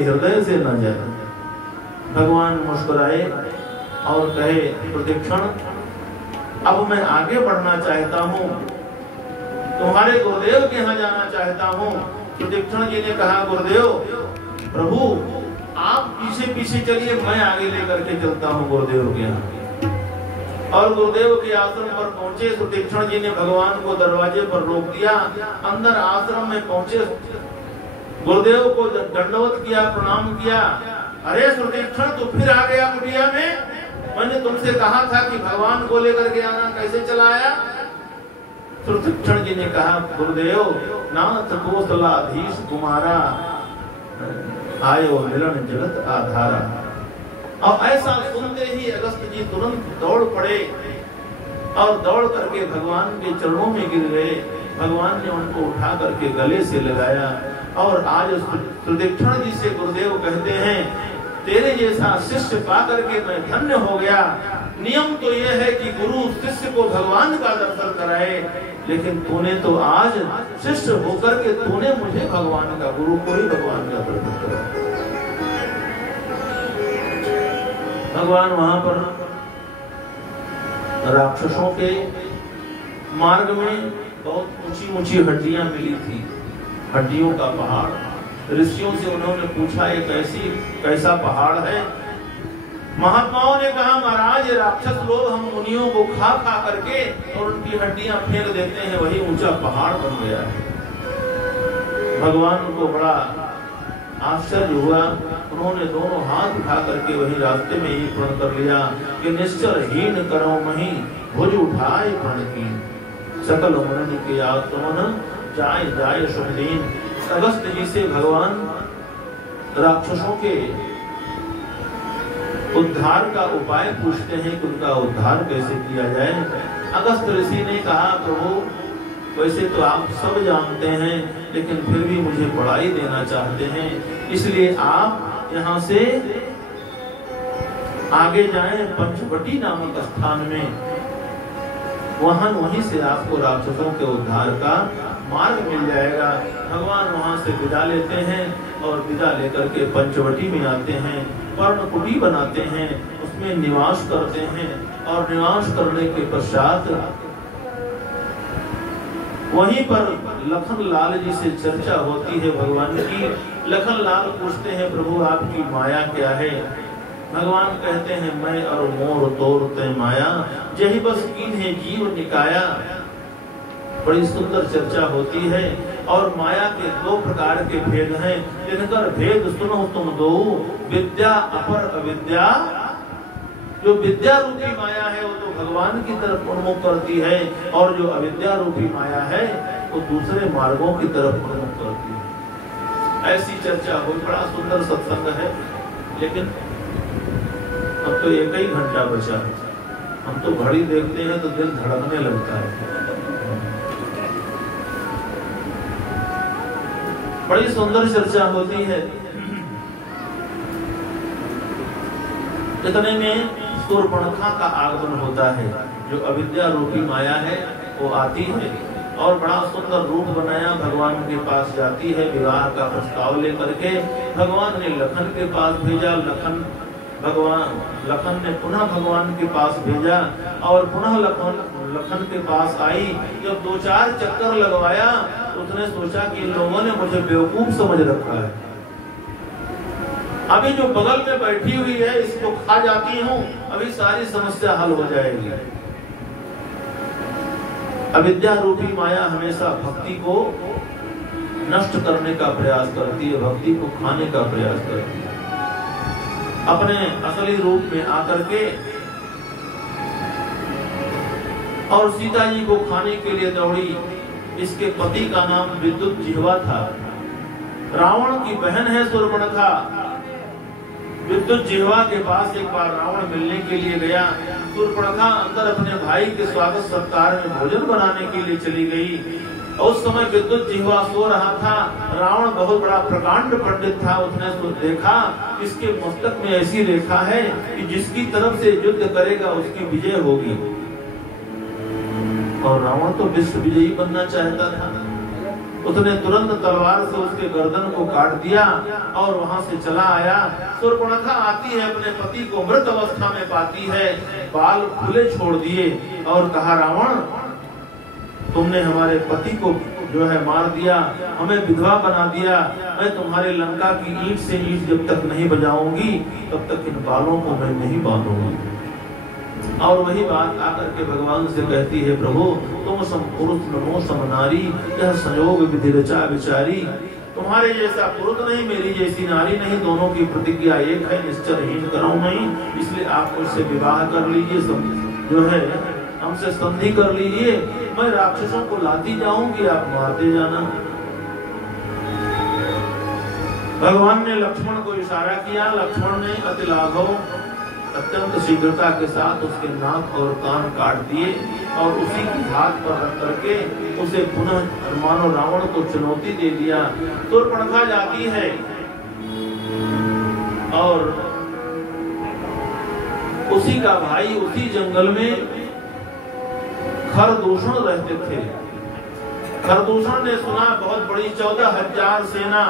हृदय से न जाए। भगवान मुस्कुराए और कहे, प्रदीक्षण अब मैं आगे बढ़ना चाहता हूँ, तुम्हारे गुरुदेव के यहाँ जाना चाहता हूँ। प्रदीक्षण जी ने कहा, गुरुदेव प्रभु आप पीछे पीछे चलिए, मैं आगे लेकर के चलता हूँ गुरुदेव के यहाँ। और गुरुदेव के आश्रम पर पहुंचे। प्रदीक्षण जी ने भगवान को दरवाजे पर रोक दिया। अंदर आश्रम में पहुंचे, गुरुदेव को दंडवत किया, प्रणाम किया। अरे सुदीक्षण तू फिर आ गया कुटिया में, मैंने तुमसे कहा था कि भगवान को लेकर के आना, कैसे चला आया? सुदीक्षण जी ने कहा, गुरुदेव नाथ कौशलाधीश कुमारा आयो मिलन जगत आधारा। और ऐसा सुनते ही अगस्त जी तुरंत दौड़ पड़े और दौड़ करके भगवान के चरणों में गिर गए। भगवान ने उनको उठा करके गले से लगाया। और आज प्रदीक्षण जी से गुरुदेव कहते हैं, तेरे जैसा शिष्य पा करके मैं धन्य हो गया। नियम तो यह है कि गुरु शिष्य को भगवान का दर्शन कराए, लेकिन तूने तो आज शिष्य होकर के तूने मुझे भगवान का, गुरु को ही भगवान का दर्शन कराया। भगवान वहां पर राक्षसों के मार्ग में बहुत ऊंची ऊंची हड्डियां मिली थी, हड्डियों का पहाड़। ऋषियों से उन्होंने पूछा, ये कैसा पहाड़ है? महात्माओं ने कहा, महाराज राक्षस लोग हम मुनियों को खा खा करके और उनकी हड्डियां फेंक देते हैं, वही ऊंचा पहाड़ बन गया है। भगवान को बड़ा आश्चर्य हुआ। उन्होंने दोनों हाथ उठा करके वही रास्ते में ही प्रण कर लिया कि निश्चर हीन करो मही भुज उठाए प्रण की, सकल मुनि के आत्मन जाए जाए शुभ दिन। अगस्त जी से भगवान राक्षसों के उद्धार का उपाय पूछते हैं कि उनका उद्धार कैसे किया जाए। अगस्त ऋषि ने कहा, प्रभु वैसे तो आप सब जानते हैं, लेकिन फिर भी मुझे पढ़ाई देना चाहते हैं, इसलिए आप यहाँ से आगे जाएं पंचवटी नामक स्थान में, वहीं से आपको राक्षसों के उद्धार का मार्ग मिल जाएगा। भगवान वहां से विदा लेते हैं और विदा लेकर के पंचवटी में आते हैं, पर्णकुटी बनाते हैं, उसमें निवास करते हैं। और निवास करने के पश्चात वहीं पर लखन लाल जी से चर्चा होती है भगवान की। लखन लाल पूछते हैं, प्रभु आपकी माया क्या है? भगवान कहते हैं, मैं और मोर तोर तय माया, यही बस कीन्हे जीव निकाया। बड़ी सुंदर चर्चा होती है। और माया के दो प्रकार के भेद हैं, जिनकर भेद सुनो तुम दो, विद्या अपर अविद्या। जो विद्या रूपी माया है वो तो भगवान की तरफ उन्मुख करती है, और जो अविद्या रूपी माया है वो दूसरे मार्गों की तरफ उन्मुख करती है। ऐसी चर्चा हो, बड़ा सुंदर सत्संग है। लेकिन अब तो एक ही घंटा बचा, हम तो घड़ी देखते हैं तो दिल धड़कने लगता है। बड़ी सुंदर चर्चा होती है। इतने में शूर्पणखा का आगमन होता है, जो अविद्या रूपी माया है वो आती है और बड़ा सुंदर रूप बनाया भगवान के पास जाती है, विवाह का प्रस्ताव लेकर के। भगवान ने लखन के पास भेजा, लखन ने पुनः भगवान के पास भेजा और पुनः लखन के पास आई। जब 2-4 चक्कर लगवाया, उसने सोचा कि इन लोगों ने मुझे बेवकूफ समझ रखा है, अभी जो बगल में बैठी हुई है इसको खा जाती हूँ, अभी सारी समस्या हल हो जाएगी। अविद्या रूपी माया हमेशा भक्ति को नष्ट करने का प्रयास करती है, भक्ति को खाने का प्रयास करती है। अपने असली रूप में आकर के और सीता जी को खाने के लिए दौड़ी। इसके पति का नाम विद्युत जिह्वा था। रावण की बहन है शूर्पणखा। विद्युत जिह्वा के पास एक बार रावण मिलने के लिए गया। शूर्पणखा अंदर अपने भाई के स्वागत सत्कार में भोजन बनाने के लिए चली गई। उस समय विद्युत जिह्वा सो रहा था। रावण बहुत बड़ा प्रकांड पंडित था, उसने देखा इसके मस्तक में ऐसी रेखा है कि जिसकी तरफ से युद्ध करेगा उसकी विजय होगी। और रावण तो विश्व विजयी बनना चाहता था। उसने तुरंत तलवार से उसके गर्दन को काट दिया और वहां से चला आया। शूर्पणखा आती है, अपने पति को मृत अवस्था में पाती है, बाल खुले छोड़ दिए और कहा, रावण तुमने हमारे पति को जो है मार दिया, हमें विधवा बना दिया। मैं तुम्हारे लंका की ईंट से ईंट जब तक नहीं बजाऊंगी तब तक इन बालों को मैं नहीं बांधूंगी। और वही बात आकर के भगवान से कहती है, प्रभु तुम समपुरुष नमो समनारी, यह संयोग विधि रचा विचारी। तुम्हारे जैसा पुरुष नहीं, मेरी जैसी नारी नहीं, दोनों की प्रतिज्ञा एक है, निश्चरहीन कराऊं नहीं, इसलिए आप मुझसे विवाह कर लीजिए, सब जो है हमसे संधि कर लीजिए, मैं राक्षसों को लाती जाऊंगी, आप मारते जाना। भगवान ने लक्ष्मण को इशारा किया, लक्ष्मण ने अति लाघव अत्यंत शीघ्रता के साथ उसके नाक और कान काट दिए और उसी की हाथ पर रख करके उसे पुनः मानो रावण को चुनौती दे दिया। शूर्पणखा जाती है और उसी का भाई उसी जंगल में खरदूषण रहते थे। खरदूषण ने सुना बहुत बड़ी 14,000 सेना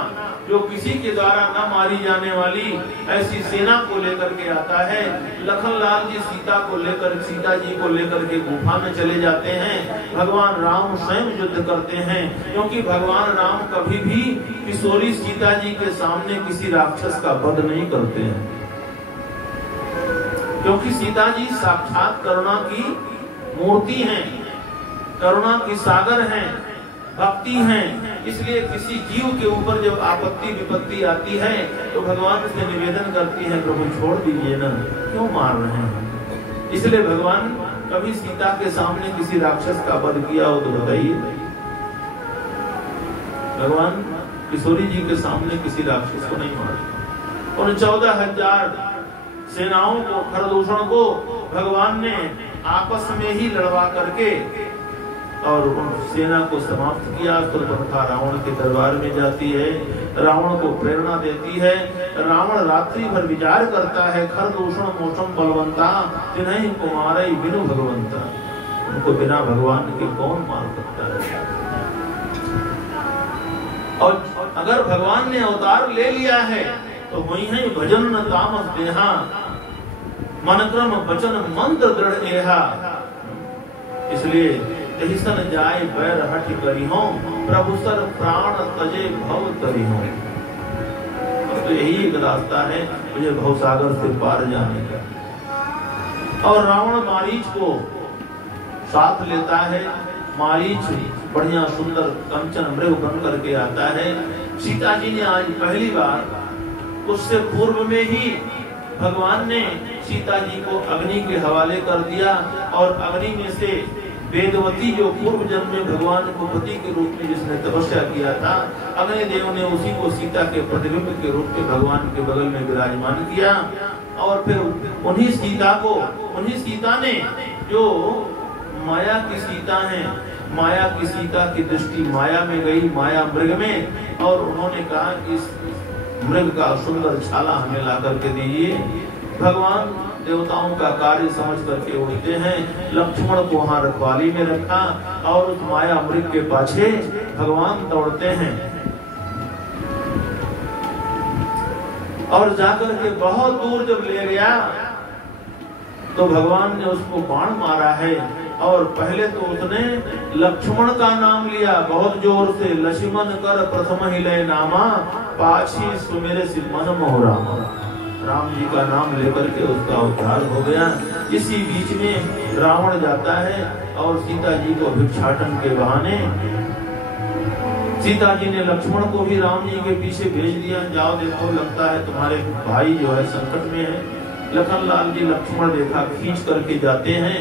जो किसी के द्वारा न मारी जाने वाली ऐसी सेना को लेकर के आता है। लखनलाल जी सीता जी को लेकर के गुफा में चले जाते हैं। भगवान राम स्वयं युद्ध करते हैं, क्योंकि भगवान राम कभी भी किशोरी सीता जी के सामने किसी राक्षस का वध नहीं करते हैं, क्योंकि सीता जी साक्षात करुणा की मूर्ति हैं, करुणा की सागर हैं, भक्ति हैं। इसलिए किसी जीव के ऊपर जब आपत्ति विपत्ति आती है तो भगवान से निवेदन करती है, प्रभु छोड़ दीजिए ना, क्यों मार रहे हैं। इसलिए भगवान कभी सीता के सामने किसी राक्षस का वध किया हो तो बताइए। भगवान किशोरी जी के सामने किसी राक्षस को नहीं मारा। उन 14,000 सेनाओं को, खरदूषण को भगवान ने आपस में ही लड़वा करके और उन सेना को समाप्त किया। शूर्पणखा रावण के दरबार में जाती है, रावण को प्रेरणा देती है। रावण रात्रि भर विचार करता है, खरदूषण मोसम बलवंता तिन्हीं कुमारै बिनु भगवंता, उनको बिना भगवान के कौन मार सकता है। और अगर भगवान ने अवतार ले लिया है तो वही है भजन तामस देहा, मन क्रम वचन मंत्र दृढ़ एहा। इसलिए तहिसन जाय बैर हठ करी हो, प्रभु सर प्राण तजे भव तरी हो। तो यही एक रास्ता है मुझे भवसागर से पार जाने का। और रावण मारीच को साथ लेता है। मारीच बढ़िया सुंदर कंचन मृग बन करके आता है। सीता जी ने आज पहली बार, उससे पूर्व में ही भगवान ने सीता जी को अग्नि के हवाले कर दिया और अग्नि में से वेदवती जो पूर्व जन्म में भगवान को पति के रूप में जिसने तपस्या किया था, अग्निदेव ने उसी को सीता के प्रतिबिंब के रूप में भगवान के बगल में विराजमान किया। और फिर उन्हीं सीता ने जो माया की सीता है, माया की सीता की दृष्टि माया में गई, माया मृग में, और उन्होंने कहा कि इस मृग का सुंदर छाला हमें ला करके दीजिए। भगवान देवताओं का कार्य समझ करके उड़ते हैं। लक्ष्मण को वहां रखवाली में रखा और उस माया मृग के पाछे भगवान दौड़ते हैं और जाकर के बहुत दूर जब ले गया तो भगवान ने उसको बाण मारा है। और पहले तो उसने लक्ष्मण का नाम लिया बहुत जोर से, लक्ष्मण कर प्रथम ही लय नामा, पाछी सुमेरे से मन मोहरा। राम जी का नाम लेकर के उसका उद्धार हो गया। इसी बीच में रावण जाता है और सीता जी को भिक्षाटन के बहाने, सीता जी ने लक्ष्मण को भी राम जी के पीछे भेज दिया, जाओ देखो लगता है तुम्हारे भाई जो है संकट में है। लखनलाल जी लक्ष्मण देखा खींच करके जाते हैं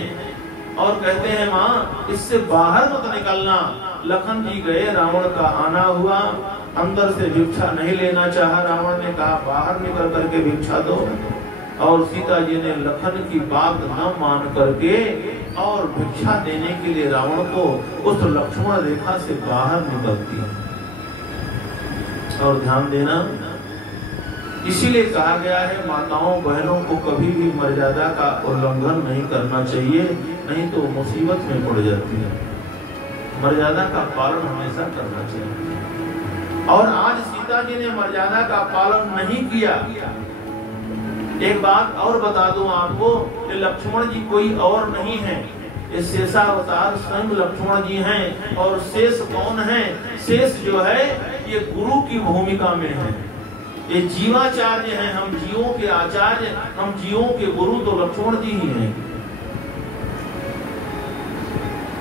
और कहते हैं, माँ इससे बाहर मत निकलना। लखन जी गए, रावण का आना हुआ, अंदर से भिक्षा नहीं लेना चाहा। रावण ने कहा बाहर निकल करके भिक्षा दो। और सीता जी ने लखन की बात न मान करके और भिक्षा देने के लिए रावण को उस लक्ष्मण रेखा से बाहर निकलती है। और ध्यान देना, इसीलिए कहा गया है माताओं बहनों को कभी भी मर्यादा का उल्लंघन नहीं करना चाहिए, नहीं तो मुसीबत में पड़ जाती है। मर्यादा का पालन हमेशा करना चाहिए। और आज सीता जी ने मर्यादा का पालन नहीं किया। एक बात और बता दूं आपको, कि लक्ष्मण जी कोई और नहीं है, ये शेषावतार स्वयं लक्ष्मण जी हैं। और शेष कौन है? शेष जो है ये गुरु की भूमिका में है, ये जीवाचार्य हैं, हम जीवों के आचार्य, हम जीवों के गुरु तो लक्ष्मण जी ही हैं।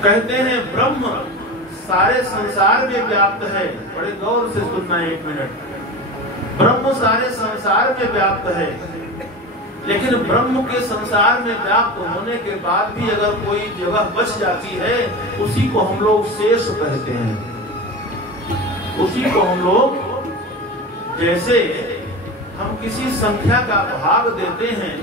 कहते हैं ब्रह्म सारे संसार में व्याप्त है। बड़े गौर से सुनना एक मिनट। ब्रह्म सारे संसार में व्याप्त है, लेकिन ब्रह्म के संसार में व्याप्त होने के बाद भी अगर कोई जगह बच जाती है, उसी को हम लोग शेष कहते हैं। उसी को हम लोग, जैसे हम किसी संख्या का भाग देते हैं,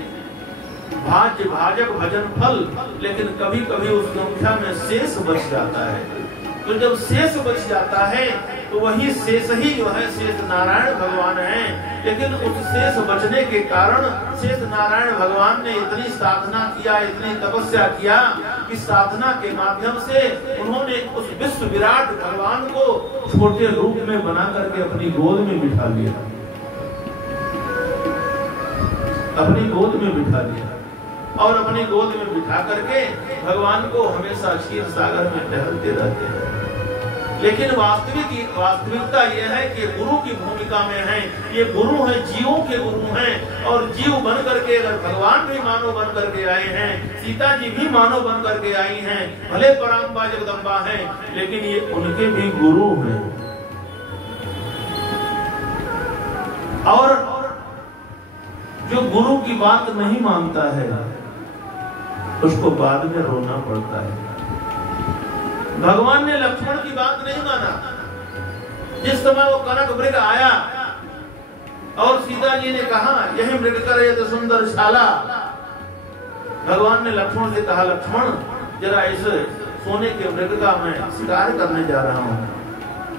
भाज्य भाजक भजन फल, लेकिन कभी कभी उस संख्या में शेष बच जाता है। तो जब शेष बच जाता है तो वही शेष ही जो है शेष नारायण भगवान है। लेकिन उस शेष बचने के कारण शेष नारायण भगवान ने इतनी साधना किया, इतनी तपस्या किया कि साधना के माध्यम से उन्होंने उस विश्व विराट भगवान को छोटे रूप में बना करके अपनी गोद में बिठा लिया, अपनी गोद में बिठा लिया। और अपनी गोद में बिठा करके भगवान को हमेशा क्षीर सागर में टहलते रहते हैं। लेकिन वास्तविकता यह है कि गुरु की भूमिका में है। ये गुरु हैं, जीवों के गुरु हैं। और जीव बन करके, अगर भगवान भी मानव बन करके आए हैं, सीता जी भी मानव बन करके आई हैं, भले पराम्बा जगदम्बा हैं, लेकिन ये उनके भी गुरु हैं। और जो गुरु की बात नहीं मानता है, उसको बाद में रोना पड़ता है। भगवान ने लक्ष्मण की बात नहीं माना। जिस समय वो कनक मृग आया और सीता जी ने कहा, यही मृग करे तो सुंदर शाला, भगवान ने लक्ष्मण से कहा, लक्ष्मण जरा इस सोने के मृग का मैं शिकार करने जा रहा हूँ।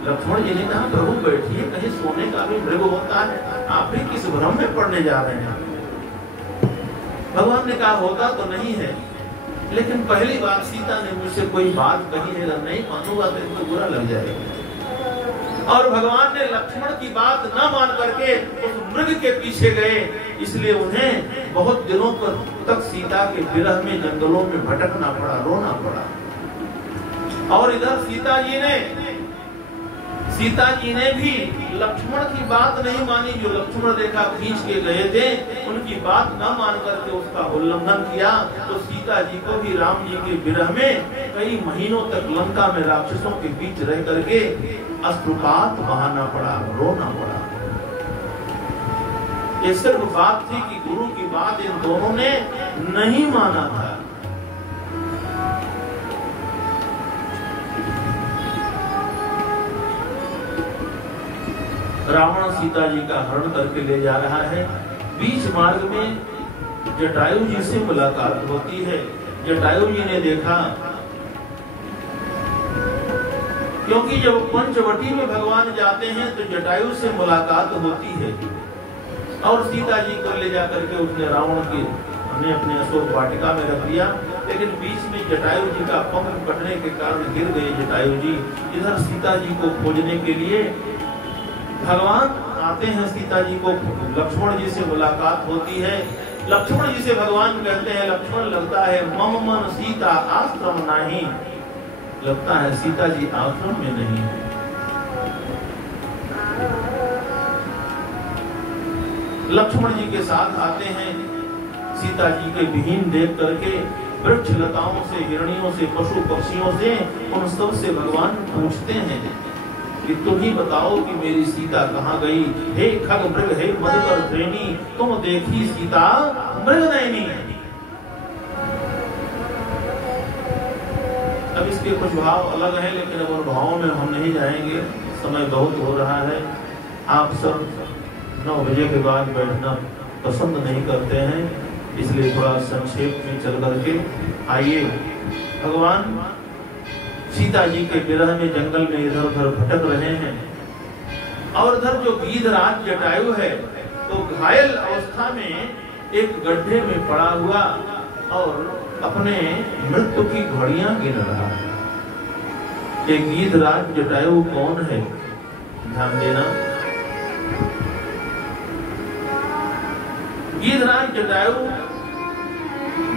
लक्ष्मण जी ने कहा, प्रभु बैठिए, कहीं सोने का भी मृग होता है, आप भी किस भ्रम में पड़ने जा रहे हैं। भगवान ने कहा, होता तो नहीं है, लेकिन पहली बार सीता ने मुझसे कोई बात कही है, अगर नहीं मानूंगा तो इनको बुरा लग जाएगा। और भगवान ने लक्ष्मण की बात न मान करके उस मृग के पीछे गए, इसलिए उन्हें बहुत दिनों तक सीता के विरह में जंगलों में भटकना पड़ा, रोना पड़ा। और इधर सीता जी ने भी लक्ष्मण की बात नहीं मानी। जो लक्ष्मण रेखा खींच के गए थे, उनकी बात न मान करके उसका उल्लंघन किया। तो सीता जी को भी राम जी के विरह में कई महीनों तक लंका में राक्षसों के बीच रह करके अश्रुपात बहाना पड़ा, रोना पड़ा। ये सिर्फ बात थी कि गुरु की बात इन दोनों ने नहीं माना था। रावण सीता जी का हरण करके ले जा रहा है। बीच मार्ग में जटायु जी से मुलाकात होती है। जटायु जी ने देखा, क्योंकि जब पंचवटी में भगवान जाते हैं तो जटायु से मुलाकात होती है। और सीता जी को ले जाकर के उसने रावण की अपने अशोक वाटिका में रख दिया। लेकिन बीच में जटायु जी का पंख कटने के कारण गिर गए जटायु जी। इधर सीता जी को खोजने के लिए भगवान आते हैं। सीता जी को लक्ष्मण जी से मुलाकात होती है। लक्ष्मण जी से भगवान कहते हैं, लक्ष्मण लगता है मम मन सीता आश्रम नहीं, लगता है सीता जी आश्रम में नहीं है। लक्ष्मण जी के साथ आते हैं। सीता जी के विहीन देख करके वृक्ष लताओं से, हिरणियों से, पशु पक्षियों से, उन सब से भगवान पूछते हैं कि तुम ही बताओ कि मेरी सीता कहाँ गई। हे खग मृग, हे मधुकर प्रेमी, तुम देखी सीता मृग नयनी। अब इसके कुछ भाव अलग हैं, लेकिन अब उन भावों में हम नहीं जाएंगे, समय बहुत हो रहा है। आप सब 9 बजे के बाद बैठना पसंद नहीं करते हैं, इसलिए थोड़ा संक्षेप में चल करके आइए। भगवान सीता जी के विरह में जंगल में इधर उधर भटक रहे हैं। और इधर जो गीधराज जटायु है तो घायल अवस्था में एक गड्ढे में पड़ा हुआ और अपने मृत्यु की घड़ियां गिन रहा है। कि गीधराज जटायु कौन है। ध्यान देना, गीधराज जटायु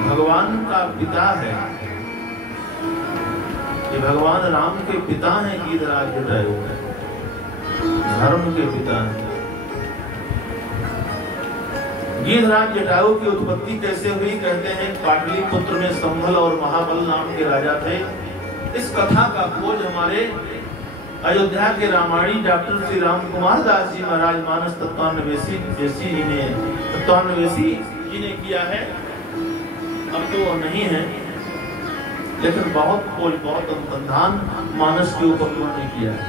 भगवान का पिता है। ये भगवान राम के पिता हैं। गीधराज जटायु धर्म के पिता हैं। गीधराज जटायु की उत्पत्ति कैसे हुई? कहते हैं पाटलिपुत्र में संभल और महाबल नाम के राजा थे। इस कथा का खोज हमारे अयोध्या के रामायणी डॉक्टर श्री राम कुमार दास जी महाराज मानस तत्वान्वेषी जी ने किया है। अब तो नहीं है, लेकिन बहुत खोज, बहुत अनुसंधान मानस के ऊपर उन्होंने किया है।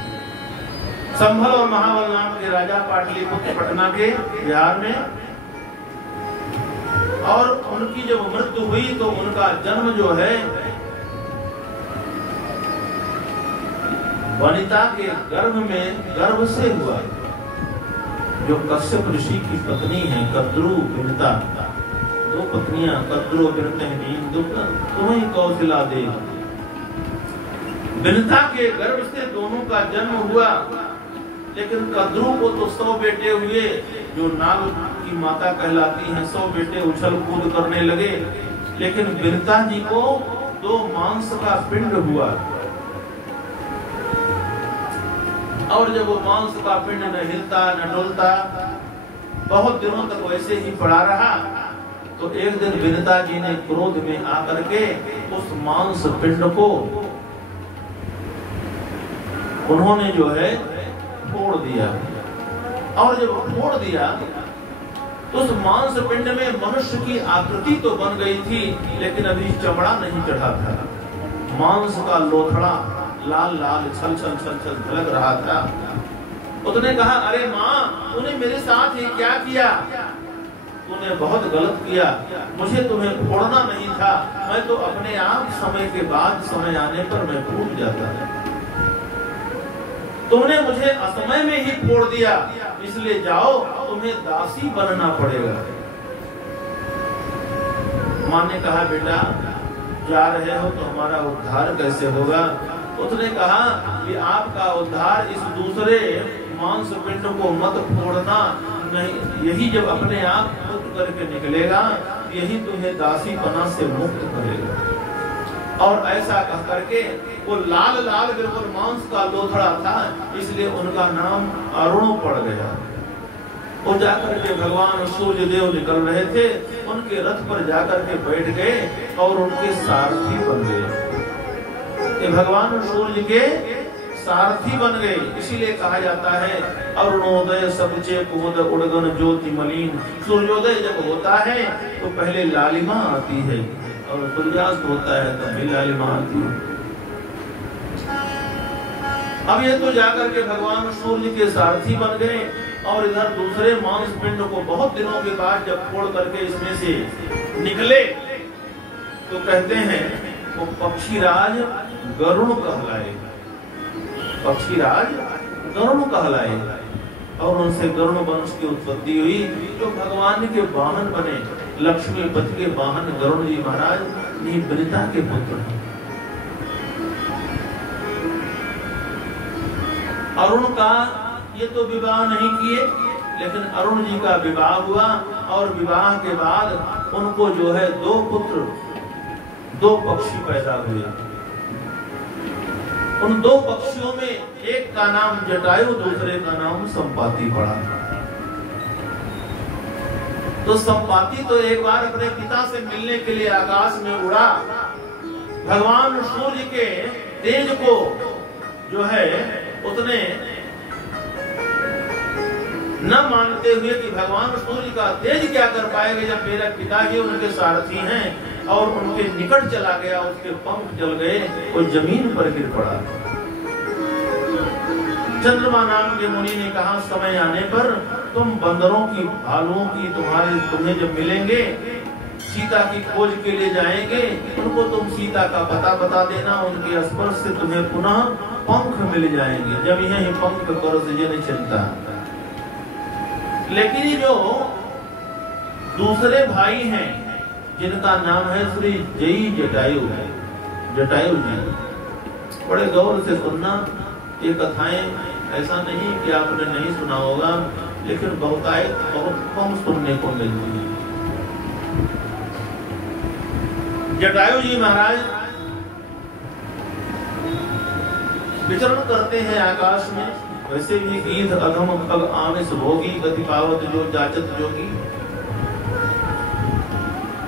संभल और महाबल नाम के राजा पाटलिपुत्र पटना के बिहार में, और उनकी जब मृत्यु हुई तो उनका जन्म जो है वनिता के गर्भ से हुआ, जो कश्यप ऋषि की पत्नी है कद्रु विनिता। दो पत्नियां कद्रु विनिता तुम्हें कौशला दे। विनिता के गर्भ से दोनों का जन्म हुआ, लेकिन कद्रु को तो 100 बेटे हुए, जो नाग की माता कहलाती हैं। 100 बेटे उछल कूद करने लगे, लेकिन विनिता जी को 2 मांस का पिंड हुआ। और जब वो मांस का पिंड न हिलता न डोलता, बहुत दिनों तक वैसे ही पड़ा रहा, तो एक दिन विनिता जी ने क्रोध में आकर के उस मांस पिंड को उन्होंने जो है फोड़ दिया। और जब फोड़ दिया तो उस मांस पिंड में मनुष्य की आकृति तो बन गई थी, लेकिन अभी चमड़ा नहीं चढ़ा था। मांस का लोथड़ा लाल लाल छल छल छल छल झलक रहा था। उसने कहा, अरे माँ, तूने मेरे साथ ये क्या किया? तूने बहुत गलत किया। मुझे तुम्हें फोड़ना नहीं था। मैं तो अपने आप समय के बाद समय आने पर मैं टूट जाता है। तुमने मुझे असमय में ही फोड़ दिया, इसलिए जाओ, तुम्हें दासी बनना पड़ेगा। माँ ने कहा, बेटा जा रहे हो तो हमारा उद्धार कैसे होगा? उसने कहा कि आपका उद्धार इस दूसरे मांस पिंड को मत फोड़ना, नहीं, यही जब अपने आप मुक्त करके निकलेगा, यही तुम्हें दासीपना से मुक्त करेगा। और ऐसा कह करके वो लाल लाल बिल्कुल मांस का लोथड़ा था, इसलिए उनका नाम अरुण पड़ गया। वो जाकर के भगवान सूर्य देव निकल रहे थे, उनके रथ पर जाकर के बैठ गए और उनके सारथी बन गए। ये भगवान सूर्य के सारथी बन गए। इसीलिए कहा जाता है अरुणोदय सबचे कुमुद उड़गन ज्योति मलिन। सूर्योदय जब होता है तो पहले लालिमा आती है, और सूर्यास्त होता है तब भी लालिमा आती है। अब ये तो जाकर के भगवान सूर्य के सारथी बन गए, और इधर दूसरे मांस पिंड को बहुत दिनों के बाद जब फोड़ करके इसमें से निकले, तो कहते हैं वो पक्षीराज गरुण कहलाए। पक्षीराज गरुण कहलाए, और उनसे गरुण वंश की उत्पत्ति हुई, जो भगवान के वाहन बने। लक्ष्मीपति के वाहन गरुण जी महाराज वनिता के पुत्र हैं। अरुण का ये तो विवाह नहीं किए, लेकिन अरुण जी का विवाह हुआ, और विवाह के बाद उनको जो है 2 पुत्र, 2 पक्षी पैदा हुए। उन 2 पक्षियों में एक का नाम जटायु, दूसरे का नाम संपाति पड़ा। तो संपाति तो एक बार अपने पिता से मिलने के लिए आकाश में उड़ा। भगवान सूर्य के तेज को जो है उसने न मानते हुए कि भगवान सूर्य का तेज क्या कर पाएगा, जब मेरा पिता ही उनके सारथी हैं, और उनके निकट चला गया, उसके पंख जल गए, वो जमीन पर गिर पड़ा। चंद्रमा नाम के मुनि ने कहा, समय आने पर तुम बंदरों की, भालुओं की तुम्हें जब मिलेंगे, सीता की खोज के लिए जाएंगे, उनको तुम सीता का पता बता देना, उनके स्पर्श से तुम्हें पुनः पंख मिल जाएंगे। जब यही पंख करो से नहीं चलता। लेकिन जो दूसरे भाई हैं, जिनका नाम है श्री जई जटायु, जटायु जी, बड़े गौर से सुनना। ये कथाएं ऐसा नहीं कि आपने नहीं सुना होगा, लेकिन बहुत कम सुनने को मिलती है। जटायु जी महाराज विचरण करते हैं आकाश में। वैसे भी गीध अधम खग आमिष भोगी गति पावत जो जाचत जोगी।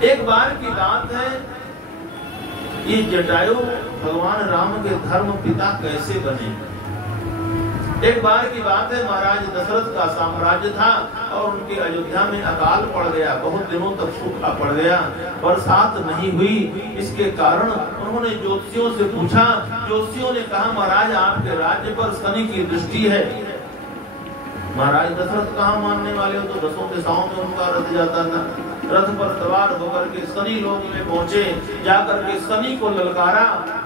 एक बार की बात है, ये जटायु भगवान राम के धर्म पिता कैसे बने। एक बार की बात है, महाराज दशरथ का साम्राज्य था और उनके अयोध्या में अकाल पड़ गया। बहुत दिनों तक सूखा पड़ गया, बरसात नहीं हुई। इसके कारण उन्होंने ज्योतिषियों से पूछा। ज्योतिषियों ने कहा महाराज आपके राज्य पर शनि की दृष्टि है। महाराज दशरथ कहाँ मानने वाले हो, तो दसों दिशाओं में उनका रथ जाता था। रथ पर सवार होकर के शनि लोक में पहुंचे, जाकर के शनि को ललकारा।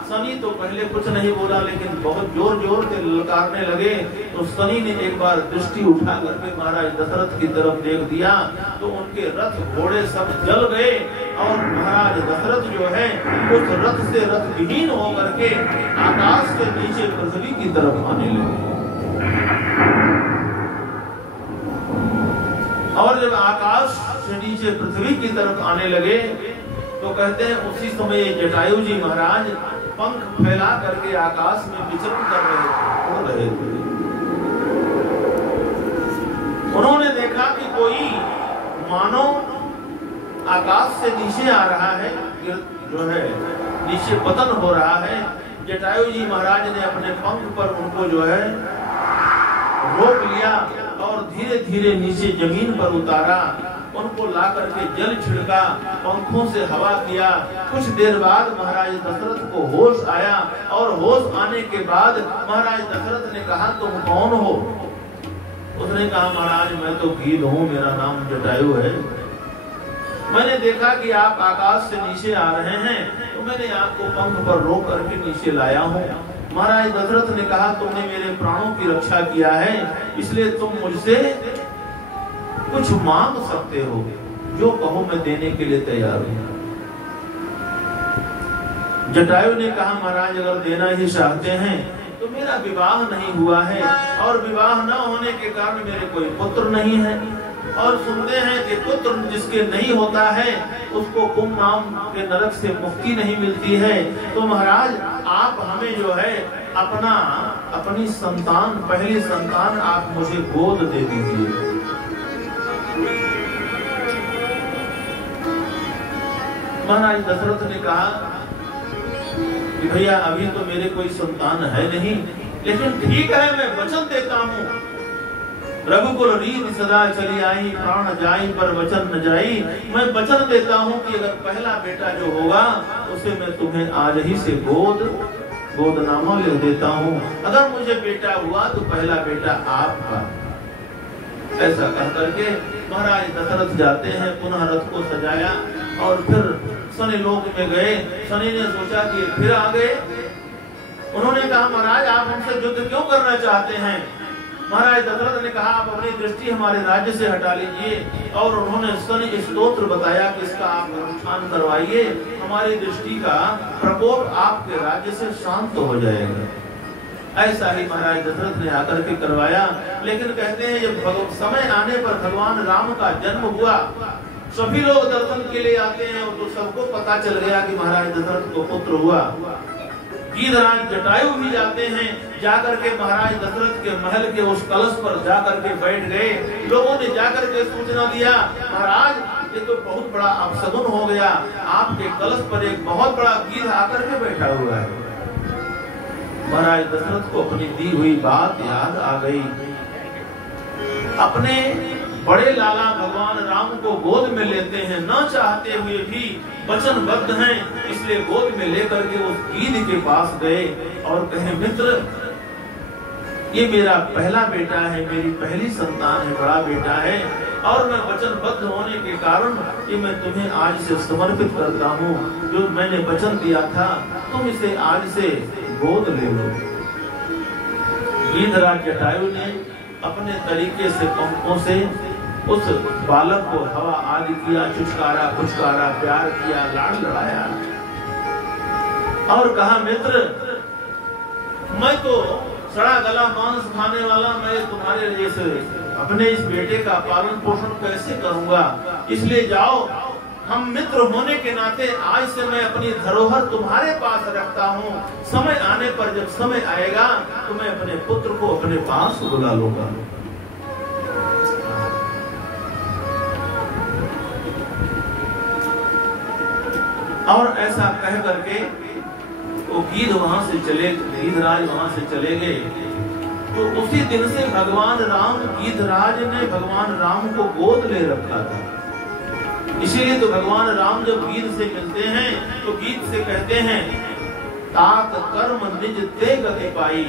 शनि तो पहले कुछ नहीं बोला, लेकिन बहुत जोर जोर से ललकारने लगे। तो शनि ने एक बार दृष्टि उठा करके महाराज दशरथ की तरफ देख दिया, तो उनके रथ घोड़े सब जल गए और महाराज दशरथ जो है उस रथ से रथ विहीन होकर के आकाश से नीचे पृथ्वी की तरफ आने लगे। और जब आकाश से नीचे पृथ्वी की तरफ आने लगे तो कहते हैं उसी समय जटायु जी महाराज पंख फैला करके आकाश में विचरण कर रहे थे, उड़ रहे थे। उन्होंने देखा कि कोई मानो आकाश से नीचे आ रहा है, जो है नीचे पतन हो रहा है। जटायु जी महाराज ने अपने पंख पर उनको जो है रोक लिया और धीरे धीरे नीचे जमीन पर उतारा। उनको ला करके जल छिड़का, पंखों से हवा किया। कुछ देर बाद महाराज दशरथ को होश आया और होश आने के बाद महाराज दशरथ ने कहा तुम कौन हो। उसने कहा महाराज मैं तो गीध हूँ, मेरा नाम जटायु है। मैंने देखा कि आप आकाश से नीचे आ रहे हैं, तो मैंने आपको पंख पर रोक करके नीचे लाया हूँ। महाराज दशरथ ने कहा तुमने मेरे प्राणों की रक्षा किया है, इसलिए तुम मुझसे कुछ मांग सकते हो, जो कहो मैं देने के लिए तैयार हूं। जटायु ने कहा महाराज अगर देना ही चाहते हैं तो मेरा विवाह नहीं हुआ है और विवाह न होने के कारण मेरे कोई पुत्र नहीं है। और सुनते हैं कि पुत्र जिसके नहीं होता है उसको कुंभनाम के नरक से मुक्ति नहीं मिलती है। तो महाराज आप हमें जो है अपनी संतान, पहली संतान आप मुझे गोद दे दीजिए। महाराज दशरथ ने कहा कि भैया अभी तो मेरे कोई संतान है नहीं, लेकिन ठीक है मैं वचन देता हूँ। रघुकुल रीत सदा चली आई, प्राण जाई पर वचन न जाई। मैं वचन देता हूँ कि अगर पहला बेटा जो होगा उसे मैं तुम्हें आज ही से गोदनामा लिख देता हूँ। अगर मुझे बेटा हुआ तो पहला बेटा आपका। ऐसा कह करके महाराज दशरथ जाते हैं, पुनः रथ को सजाया और फिर शनि लोक में गए। शनि ने सोचा कि फिर आ गए। उन्होंने कहा महाराज आप हमसे युद्ध क्यों करना चाहते हैं। महाराज दशरथ ने कहा आप अपनी दृष्टि हमारे राज्य से हटा लीजिए। और उन्होंने शनि स्तोत्र बताया कि इसका आप अनुष्ठान करवाइए, हमारी दृष्टि का प्रकोप आपके राज्य से शांत हो जाएगा। ऐसा ही महाराज दशरथ ने आकर के करवाया। लेकिन कहते हैं जब समय आने पर भगवान राम का जन्म हुआ, सभी लोग दर्शन के लिए आते हैं और तो सबको पता चल गया कि महाराज दशरथ को पुत्र हुआ। गीधराज जटायु भी जाते हैं, जाकर के महाराज दशरथ के महल के उस कलश पर जाकर के बैठ गए। लोगों ने जाकर के सूचना दिया महाराज ये तो बहुत बड़ा अपशगुन हो गया, आपके कलश पर एक बहुत बड़ा गीध आकर के बैठा हुआ है। महाराज दशरथ को अपनी दी हुई बात याद आ गई। अपने बड़े लाला भगवान राम को गोद में लेते हैं, न चाहते हुए भी वचनबद्ध हैं, इसलिए गोद में लेकर के उस गीध के पास गए और कहे मित्र ये मेरा पहला बेटा है, मेरी पहली संतान है, बड़ा बेटा है और मैं वचनबद्ध होने के कारण ये मैं तुम्हें आज से समर्पित करता हूँ। जो मैंने वचन दिया था तुम इसे आज से गोद ले लो। गीधराज जटायु ने अपने तरीके से पंखों से उस बालक को हवा आदि किया, चुचकारा पुचकारा, प्यार किया, लाड़ लड़ाया और कहा मित्र मैं तो सड़ा गला मांस खाने वाला, मैं तुम्हारे जैसे अपने इस बेटे का पालन पोषण कैसे करूंगा? इसलिए जाओ, हम मित्र होने के नाते आज से मैं अपनी धरोहर तुम्हारे पास रखता हूँ। समय आने पर जब समय आएगा तो मैं अपने पुत्र को अपने पास बुला लूंगा। और ऐसा कह करके वो गीधराज वहां से चले गए। तो उसी दिन से भगवान राम, गीधराज ने भगवान राम को गोद ले रखा था। इसीलिए तो भगवान राम जब गीध से मिलते हैं तो गीध से कहते हैं, तात कर्म निज ते गति पाई।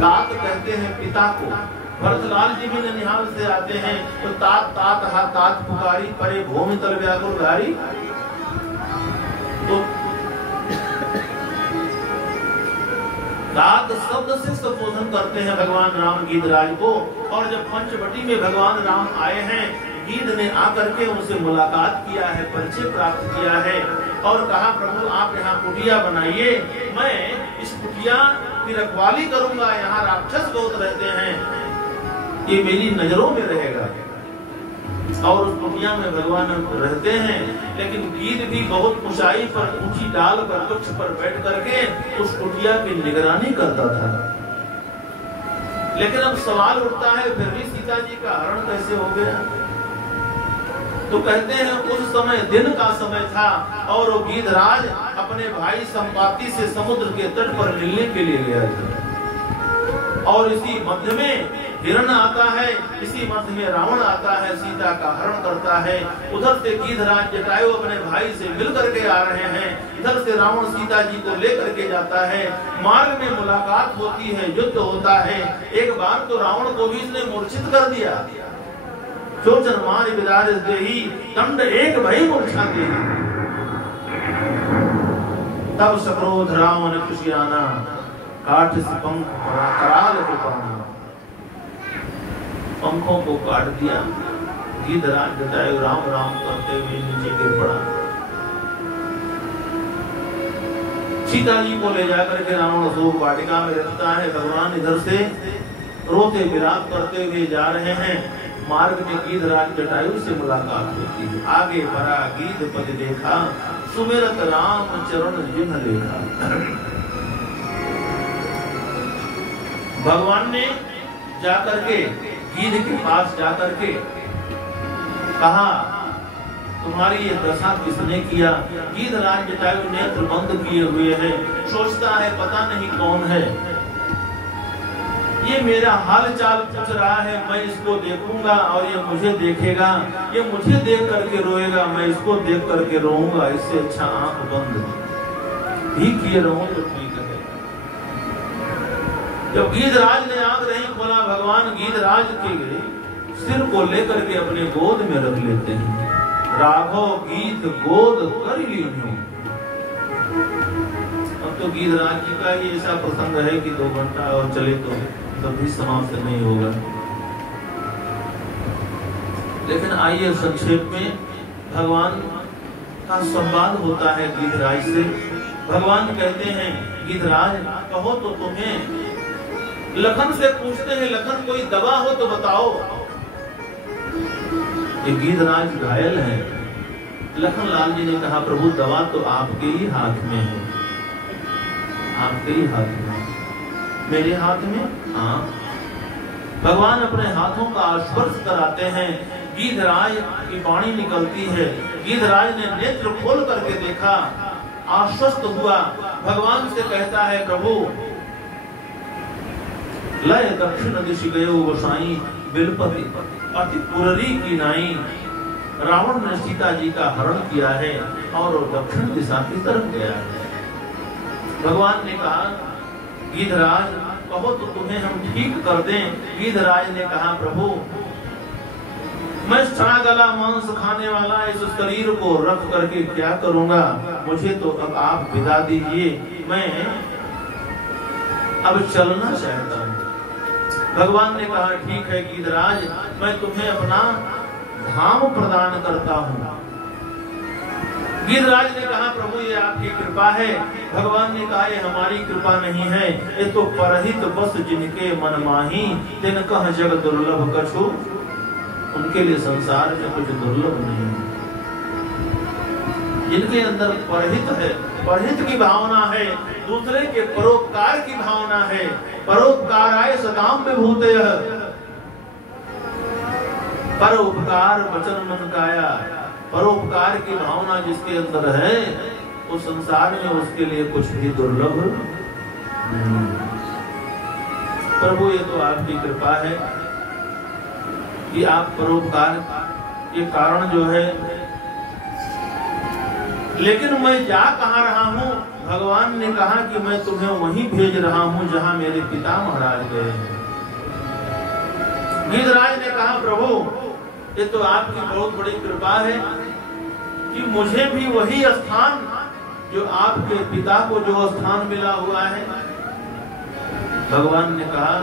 तात कहते हैं पिता को। भरतलाल जी भी ननिहाल से आते हैं तो तात तात हा तात पुकारी, परे भूमि तल व्याकुल धारी। तो तात शब्द से संबोधन करते हैं भगवान राम गीधराज को। और जब पंचवटी में भगवान राम आए हैं, गीध ने आकर के उनसे मुलाकात किया है, परिचय प्राप्त किया है और कहा, प्रभु आप यहाँ कुटिया बनाइए, मैं इस कुटिया की रखवाली करूंगा। यहाँ राक्षस बहुत रहते हैं, ये मेरी नजरों में रहेगा। और उस कुटिया में भगवान रहते हैं। लेकिन गीध भी बहुत ऊंचाई पर, ऊंची डाल पर, वृक्ष पर बैठ करके उस कुटिया की निगरानी करता था। लेकिन अब सवाल उठता है, फिर भी सीता जी का हरण कैसे हो गया? तो कहते हैं उस समय दिन का समय था और वो गीधराज अपने भाई संपाति से समुद्र के तट पर मिलने के लिए गया था। और इसी मध्य में हिरण आता है, इसी मध्य में रावण आता है, सीता का हरण करता है। उधर से गीधराज जटायु अपने भाई से मिल करके आ रहे हैं, इधर से रावण सीता जी को लेकर के जाता है। मार्ग में मुलाकात होती है, युद्ध होता है। एक बार तो रावण को भी इसने मूर्छित कर दिया। चोचन मार विदारिस देही, दंड एक भई मूर्छा देही। तब सक्रोध रावण खुशियाना, काट से पंख कराल को पाना। पंखों को काट दिया। गीधराज जटायु राम राम करते हुए नीचे गिर पड़ा। सीता जी को ले जाकर के रावण शोक वाटिका में रखता है। भगवान इधर से रोते विलाप करते हुए जा रहे हैं। मार्ग में गीधराज जटायु से मुलाकात होती है। आगे बढ़ा गीध पद देखा, सुमिरत राम चरण जिन्ह देखा। भगवान ने जाकर के गीध के पास जाकर के कहा, तुम्हारी ये दशा किसने किया? गीधराज जटायु नेत्र बंद किए हुए है, सोचता है पता नहीं कौन है, ये मेरा हाल चाल पूछ रहा है, मैं इसको देखूंगा और ये मुझे देखेगा, ये मुझे देख करके रोएगा, मैं इसको देख करके रोऊंगा। इससे अच्छा आंख बंद ही किए रहूं तो ठीक है। जब गीधराज ने आंख नहीं खोला, भगवान गीधराज के सिर को लेकर के अपने गोद में रख लेते हैं। राघव गीध गोद कर लीन्यो। अब तो गीधराज जी का ही ऐसा प्रसंग है कि 2 घंटा और चले तो कभी समाप्त नहीं होगा। लेकिन आइए संक्षेप में भगवान का संवाद होता है गीधराज से। भगवान कहते हैं, गीधराज कहो तो तुम्हें। लखन से पूछते हैं, लखन कोई दवा हो तो बताओ। ये गीधराज घायल है। लखन लाल जी ने कहा, प्रभु दवा तो आपके ही हाथ में है, आपके ही हाथ में। मेरे हाथ में? हाँ। भगवान अपने हाथों का स्पर्श कराते हैं। गीधराज की वाणी निकलती है। गीधराज ने नेत्र खोल करके देखा, आश्वस्त हुआ। भगवान से कहता है, प्रभु लय दक्षिण दिश गयो गोसाई, बिलपति अति पुररी की नाई। रावण ने सीता जी का हरण किया है और दक्षिण दिशा की तरफ गया है। भगवान ने कहा, गीधराज कहो तो तुम्हें हम ठीक कर दें। गीधराज ने कहा, प्रभु मैं सड़ा गला मांस खाने वाला इस शरीर को रख करके क्या करूंगा? मुझे तो अब आप विदा दीजिए, मैं अब चलना चाहता हूँ। भगवान ने कहा, ठीक है गीधराज, मैं तुम्हें अपना धाम प्रदान करता हूँ। गिरिराज ने कहा प्रभु ये आपकी कृपा है। भगवान ने कहा ये हमारी कृपा नहीं है, ये तो परहित बस जिनके मन माही तिन कह जग दुर्लभ कछु, उनके लिए संसार में कुछ दुर्लभ नहीं है। जिनके अंदर परहित है, परहित की भावना है, दूसरे के परोपकार की भावना है, परोपकाराय सदाम विभूतयः, परोपकार वचन मन काया, परोपकार की भावना जिसके अंदर है उस संसार में उसके लिए कुछ भी दुर्लभ नहीं। प्रभु ये तो आपकी कृपा है कि आप परोपकार के कारण जो है, लेकिन मैं जा कहाँ रहा हूँ? भगवान ने कहा कि मैं तुम्हें वहीं भेज रहा हूँ जहाँ मेरे पिता महाराज गए हैं। गिरिराज ने कहा प्रभु ये तो आपकी बहुत बड़ी कृपा है कि मुझे भी वही स्थान जो आपके पिता को जो स्थान मिला हुआ है। भगवान ने कहा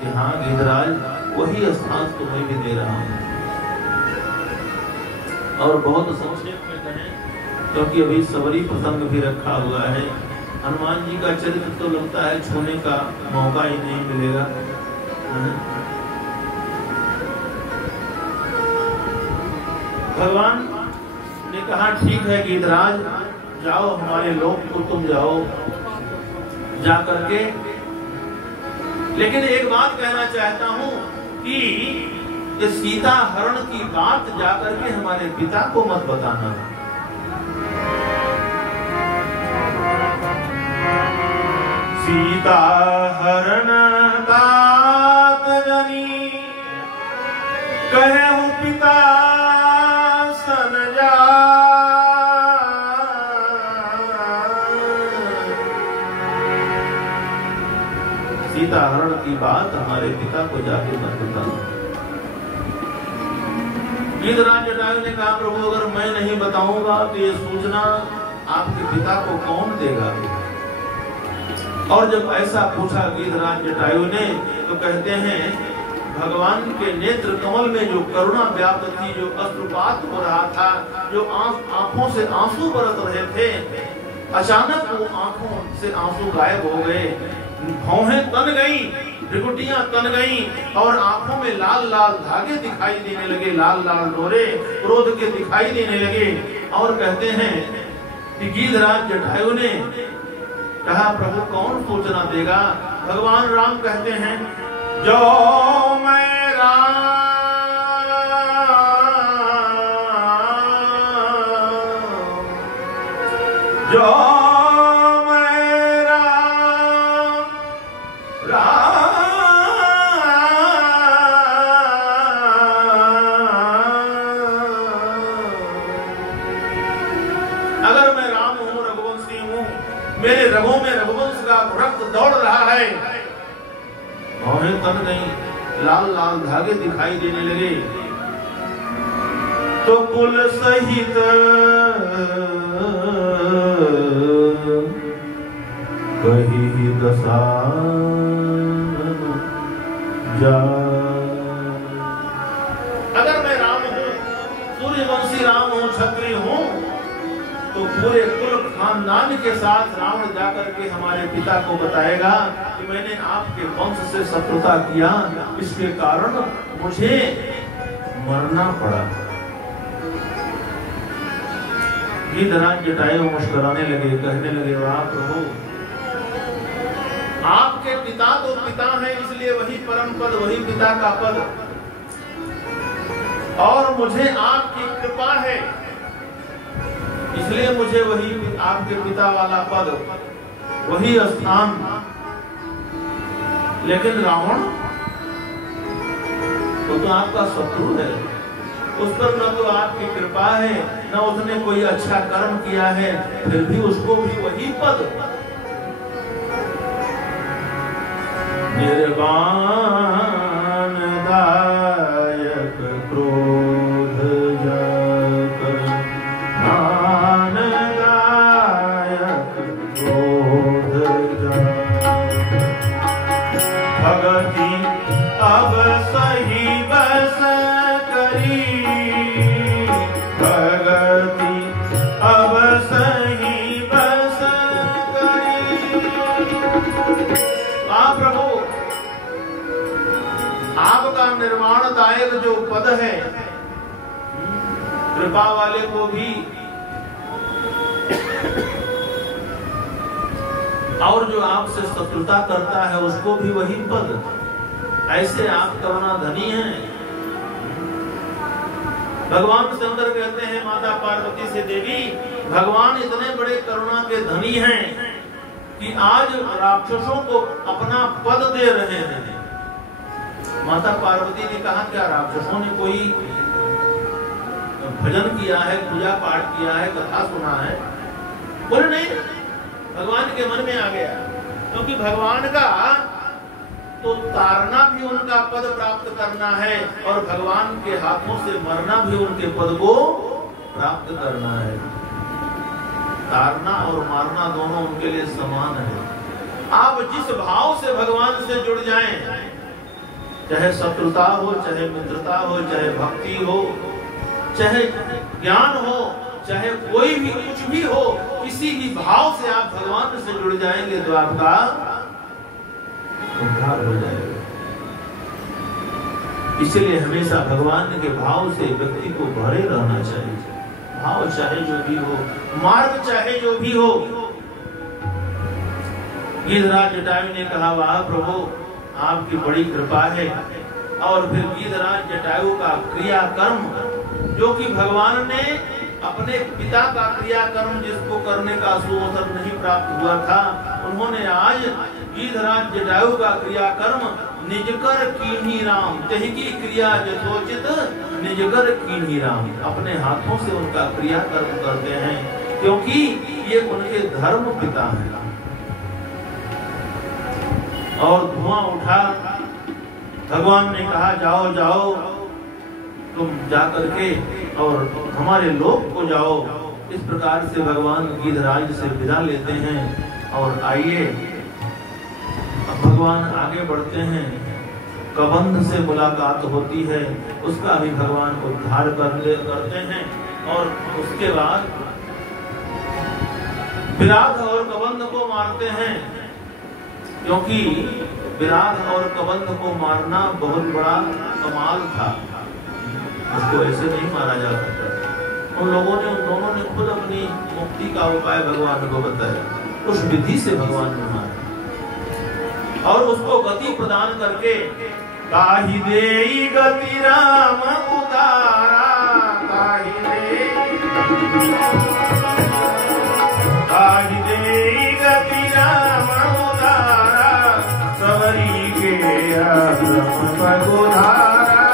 कि हाँ गिरिराज वही स्थान तुम्हें भी दे रहा हूं। और बहुत संक्षेप में कहें क्योंकि अभी सबरी प्रसंग भी रखा हुआ है, हनुमान जी का चरित्र तो लगता है छूने का मौका ही नहीं मिलेगा। भगवान ने कहा ठीक है गिरिराज जाओ, हमारे लोक को तुम जाओ जा करके, लेकिन एक बात कहना चाहता हूं कि सीता हरण की बात जाकर के हमारे पिता को मत बताना। सीता हरण तात जनी कहूं पिता सीता हरण की बात हमारे पिता को जाके मत बताना। गिरिराज जटायु ने कहा प्रभु अगर मैं नहीं बताऊंगा तो ये सूचना आपके पिता को कौन देगा? और जब ऐसा पूछा गिरिराज जटायु ने तो कहते हैं भगवान के नेत्र कमल में जो करुणा व्याप्त थी, जो अश्रुपात हो रहा था, जो आंखों से आंसू बरस रहे थे, अचानक वो आंखों से आंसू गायब हो गए, भौहें तन गई, भृकुटियां तन गई और आंखों में लाल लाल धागे दिखाई देने लगे, लाल लाल डोरे क्रोध के दिखाई देने लगे। और कहते हैं कि गिरिराज जटायु ने कहा प्रभु कौन सूचना देगा? भगवान राम कहते हैं जो मैं राम जो मेरे रगों में रघुवंश का रक्त दौड़ रहा है, भौहें तन गई, लाल लाल धागे दिखाई देने लगे, तो कुल सहित कही दशा जा। अगर मैं राम हूँ, सूर्यवंशी राम हूँ, क्षत्रिय हूँ, तो पूरे कुल खानदान के साथ रावण जाकर के हमारे पिता को बताएगा कि मैंने आपके वंश से शत्रुता किया, इसके कारण मुझे मरना पड़ा। गिरिराज जटायु मुस्कुराने लगे, कहने लगे वाह प्रभु आपके पिता तो पिता है, इसलिए वही परम पद, वही पिता का पद, और मुझे आपकी कृपा है इसलिए मुझे वही आपके पिता वाला पद, वही स्थान। लेकिन रावण वो तो आपका शत्रु है, उस पर न तो आपकी कृपा है न उसने कोई अच्छा कर्म किया है, फिर भी उसको भी वही पद। निर्वाण दायक क्रोध जग दायक क्रोध जग भगति अब सही बस करी, भगति अब लायक जो पद है, कृपा वाले को भी और जो आपसे शत्रुता करता है उसको भी वही पद, ऐसे आप करुणा धनी हैं। भगवान शंकर कहते हैं माता पार्वती से, देवी भगवान इतने बड़े करुणा के धनी हैं कि आज राक्षसों को अपना पद दे रहे हैं। माता पार्वती ने कहा, क्या राक्षसों ने कोई भजन किया है, पूजा पाठ किया है, कथा सुना है? बोले नहीं, भगवान के मन में आ गया, क्योंकि भगवान का तो तारना भी उनका पद प्राप्त करना है और भगवान के हाथों से मरना भी उनके पद को प्राप्त करना है। तारना और मारना दोनों उनके लिए समान है। आप जिस भाव से भगवान से जुड़ जाएं, चाहे शत्रुता हो, चाहे मित्रता हो, चाहे भक्ति हो, चाहे ज्ञान हो, चाहे कोई भी कुछ भी हो, किसी भी भाव से आप भगवान से जुड़ जाएंगे तो आपका उद्धार हो जाएगा। इसलिए हमेशा भगवान के भाव से व्यक्ति को भरे रहना चाहिए। भाव चाहे जो भी हो, मार्ग चाहे जो भी हो। गीधराज जटायु ने कहा, वाह प्रभु आपकी बड़ी कृपा है। और फिर गीधराज जटायु का क्रियाकर्म, जो कि भगवान ने अपने पिता का क्रियाकर्म जिसको करने का सुअवसर नहीं प्राप्त हुआ था, उन्होंने आज गीधराज जटायु का क्रियाकर्म निजकर कीन्ही राम, तेहि क्रिया यथोचित निजकर कीन्ही राम, अपने हाथों से उनका क्रियाकर्म करते हैं, क्योंकि ये उनके धर्म पिता हैं। और धुआं उठा, भगवान ने कहा जाओ जाओ तुम जाकर के और हमारे लोक को जाओ। इस प्रकार से भगवान गीधराज से विदा लेते हैं और आइए अब भगवान आगे बढ़ते हैं। कबंध से मुलाकात होती है, उसका भी भगवान उद्धार करते हैं। और उसके बाद विराध और कबंध को मारते हैं, क्योंकि विराध और कबंध को मारना बहुत बड़ा कमाल था। उसको ऐसे नहीं मारा जा सकता। उन लोगों ने, उन दोनों ने खुद अपनी मुक्ति का उपाय भगवान को बताया, उस विधि से भगवान ने मारा और उसको गति प्रदान करके काहि देई गति राम उदारा, काहि देई गति राम उदारा, सबरी के आश्रम पगुधारा,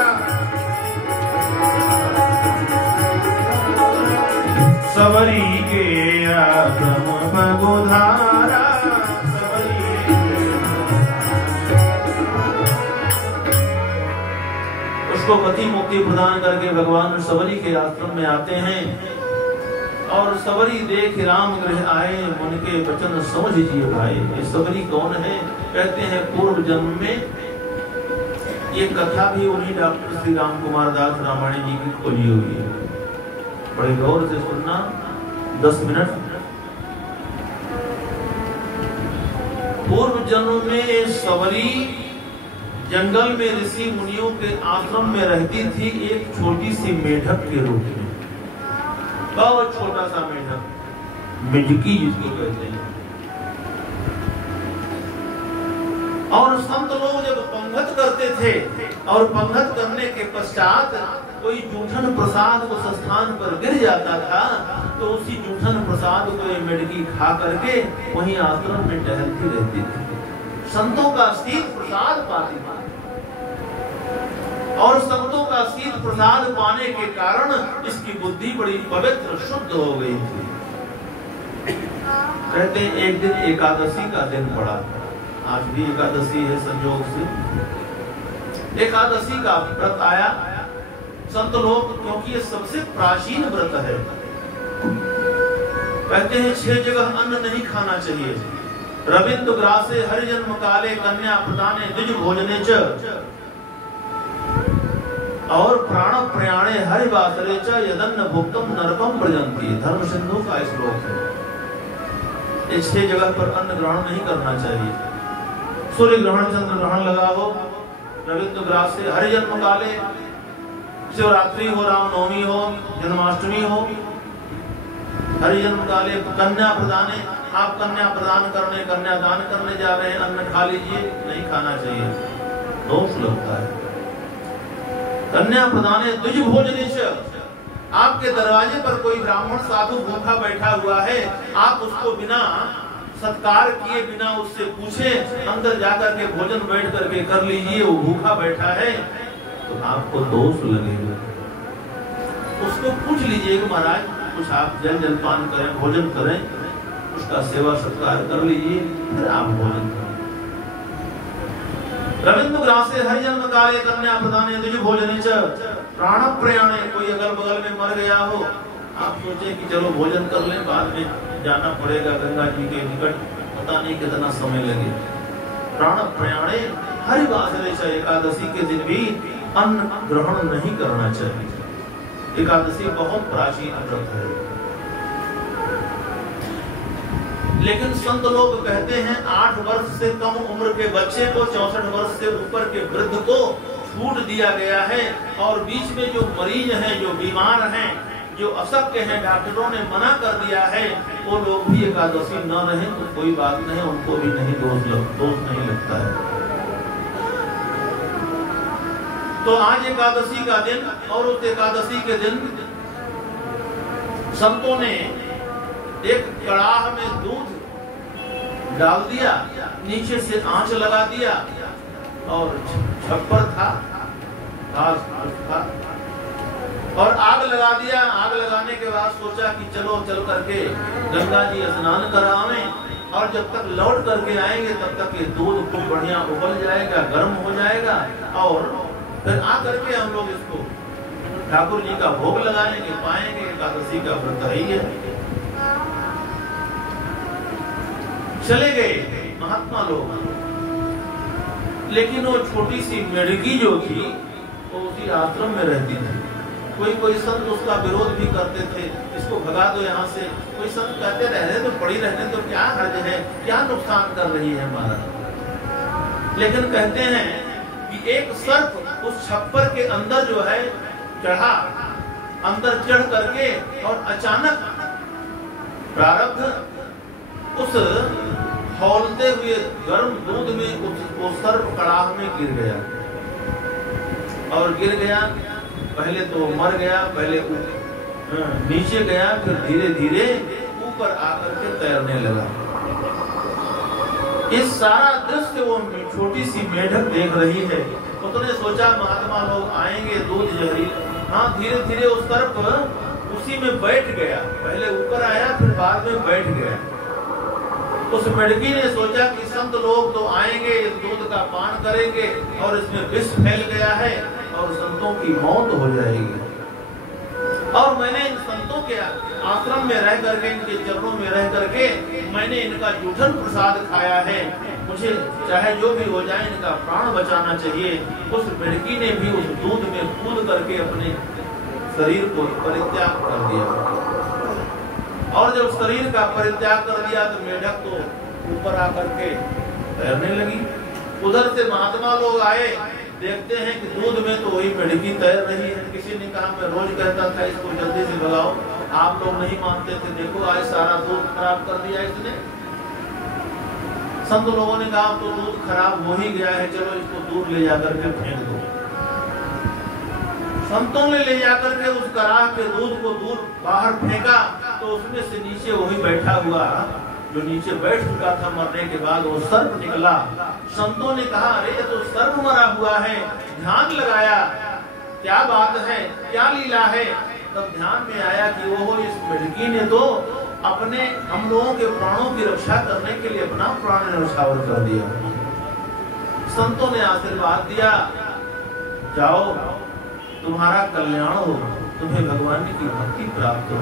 सबरी के आश्रम पगुधारा, उसको गति मुक्ति प्रदान करके भगवान सबरी के आश्रम में आते हैं। और सबरी देख राम गृह आए, मन के वचन समझिए भाई। ये सबरी कौन है? कहते हैं पूर्व जन्म में, ये कथा भी उन्हीं डॉक्टर श्री राम कुमार दास रामायण जी की खोजी हुई है। बड़े गौर से सुनना, 10 मिनट। पूर्व जन्म में सबरी जंगल में ऋषि मुनियों के आश्रम में रहती थी, एक छोटी सी मेढक के रूप में। बहुत छोटा सा मेढक, मिजकी जिसको कहते हैं। और संत लोग जब पंगत करते थे और पंगत करने के पश्चात कोई जूठन प्रसाद उस स्थान पर गिर जाता था, तो उसी जूठन प्रसाद को ये मेढकी खा करके वहीं आश्रम में टहलती रहती थी, संतों का शीत प्रसाद पाती थी। और संतों का शीत प्रसाद पाने के कारण इसकी बुद्धि बड़ी पवित्र शुद्ध हो गई थी। कहते हैं एक दिन एकादशी का दिन पड़ा, आज भी एकादशी है संयोग से। एकादशी का व्रत आया, संत लोग, क्योंकि ये सबसे प्राचीन व्रत है, कहते हैं 6 जगह अन्न नहीं खाना चाहिए। रविंद्र ग्रासे हरिजन्म काले कन्या प्रदाने द्विज भोजने च, और प्राण प्रयाणे हरिवासरे च यदन्न भुक्तम नरकम व्रजन्ति। धर्म सिंधु का श्लोक है। ये 6 जगह पर अन्न ग्रहण नहीं करना चाहिए। सूर्य ग्रहण, चंद्र ग्रहण लगा हो, रविंद्र ग्रास से हरिजन्म काले, शिवरात्रि हो, रामनवमी हो, जन्माष्टमी हो, हरि जन्म काले कन्या प्रदान, आप कन्या प्रदान करने, कन्यादान करने जा रहे हैं, अन्न खा लीजिए, नहीं खाना चाहिए, दोष लगता है। कन्या प्रदान द्विज भोजनेश, आपके दरवाजे पर कोई ब्राह्मण साधु भूखा बैठा हुआ है, आप उसको बिना सत्कार किए, बिना उससे पूछे अंदर जाकर के भोजन बैठ करके कर लीजिए, वो भूखा बैठा है तो आपको दोष लगेगा। उसको पूछ लीजिए कि महाराज कुछ आप जल जलपान करें, भोजन करें, उसका सेवा सत्कार कर लीजिए, फिर आप भोजन करें। रविंद्र ग्रासे हरिजन्म काले कन्या प्रदाने द्विज भोजने च प्राण प्रयाणे, कोई अगल बगल में मर गया हो, आप सोचे कि चलो भोजन कर लें, बाद में जाना पड़ेगा गंगा जी के निकट, पता नहीं कितना समय लगे। प्राण प्रयाणे हरिवासरेश, एकादशी के दिन भी अन्न ग्रहण नहीं करना चाहिए। एकादशी बहुत प्राचीन व्रत है, लेकिन संत लोग कहते हैं 8 वर्ष से कम उम्र के बच्चे को 64 वर्ष से ऊपर के वृद्ध को छूट दिया गया है, और बीच में जो मरीज हैं, जो बीमार हैं, जो अशक्त हैं, डॉक्टरों ने मना कर दिया है, वो लोग भी एकादशी न रहें तो कोई बात नहीं, उनको भी नहीं दोष नहीं लगता है। तो आज एकादशी का दिन, और उस एकादशी के दिन संतों ने एक कड़ाह में दूध डाल दिया, नीचे से आंच लगा दिया, और छप्पर था, घास था, और आग लगा दिया। आग लगाने के बाद सोचा कि चलो चल करके गंगा जी स्नान करावें, और जब तक लौट करके आएंगे तब तक ये दूध खूब बढ़िया उबल जाएगा, गर्म हो जाएगा, और फिर आ करके हम लोग इसको ठाकुर जी का भोग लगाएंगे, पाएंगे। एकादशी का व्रत ही है। चले गए महात्मा लोग, लेकिन वो छोटी सी मेढकी जो थी वो उसी आश्रम में रहती थी। कोई संत उसका विरोध भी करते थे, इसको भगा दो यहाँ से। कोई संत कहते रहने तो पड़ी रहने तो क्या हर्ज है, क्या नुकसान कर रही है हमारा। लेकिन कहते हैं कि एक सर्प उस छप्पर के अंदर जो है चढ़ा, अंदर चढ़ करके, और अचानक प्रारब्ध उस खौलते हुए गर्म दूध में वो सर्प कड़ाह में गिर गया, और गिर गया। पहले तो मर गया, पहले नीचे गया, फिर धीरे धीरे ऊपर आकर के तैरने लगा। इस सारा दृश्य वो छोटी सी मेढक देख रही है। उसने सोचा महात्मा लोग आएंगे, दूध जहरी, हाँ धीरे धीरे उस सर्प उसी में बैठ गया, पहले ऊपर आया फिर बाद में बैठ गया। उस मेढकी ने सोचा कि संत लोग तो आएंगे, इस दूध का पान करेंगे, और इसमें विष फैल गया है और संतों की मौत हो जाएगी, और मैंने इन संतों के आश्रम में रह करके, इनके चरणों में रह करके मैंने इनका जूठन प्रसाद खाया है, मुझे चाहे जो भी हो जाए इनका प्राण बचाना चाहिए। उस मेढकी ने भी उस दूध में कूद करके अपने शरीर को परित्याग कर दिया, और जब शरीर का परित्याग कर दिया तो मेढक तो ऊपर आकर के तैरने लगी। उधर से महात्मा लोग आए, देखते हैं कि दूध में तो वही मेढकी तैर रही है। किसी ने कहा मैं रोज कहता था इसको जल्दी से भगाओ, आप लोग नहीं मानते थे, देखो आज सारा दूध खराब कर दिया इसने। संत लोगों ने कहा तो दूध खराब हो ही गया है, चलो इसको दूर ले जाकर के फेंक दो। संतों ने ले जाकर के उस कराह के दूध को दूर बाहर फेंका, तो उसमें से नीचे वही बैठा हुआ जो नीचे बैठ चुका था मरने के बाद, वो सर्प निकला। संतों ने कहा अरे ये तो सर्प मरा हुआ है। ध्यान लगाया, क्या बात है, क्या लीला है। तब ध्यान में आया कि वो इस मेढकी ने तो अपने हम लोगों के प्राणों की रक्षा करने के लिए अपना प्राण न्यौछावर कर दिया। संतों ने आशीर्वाद दिया, जाओ तुम्हारा कल्याण हो, तुम्हें भगवान की भक्ति प्राप्त हो।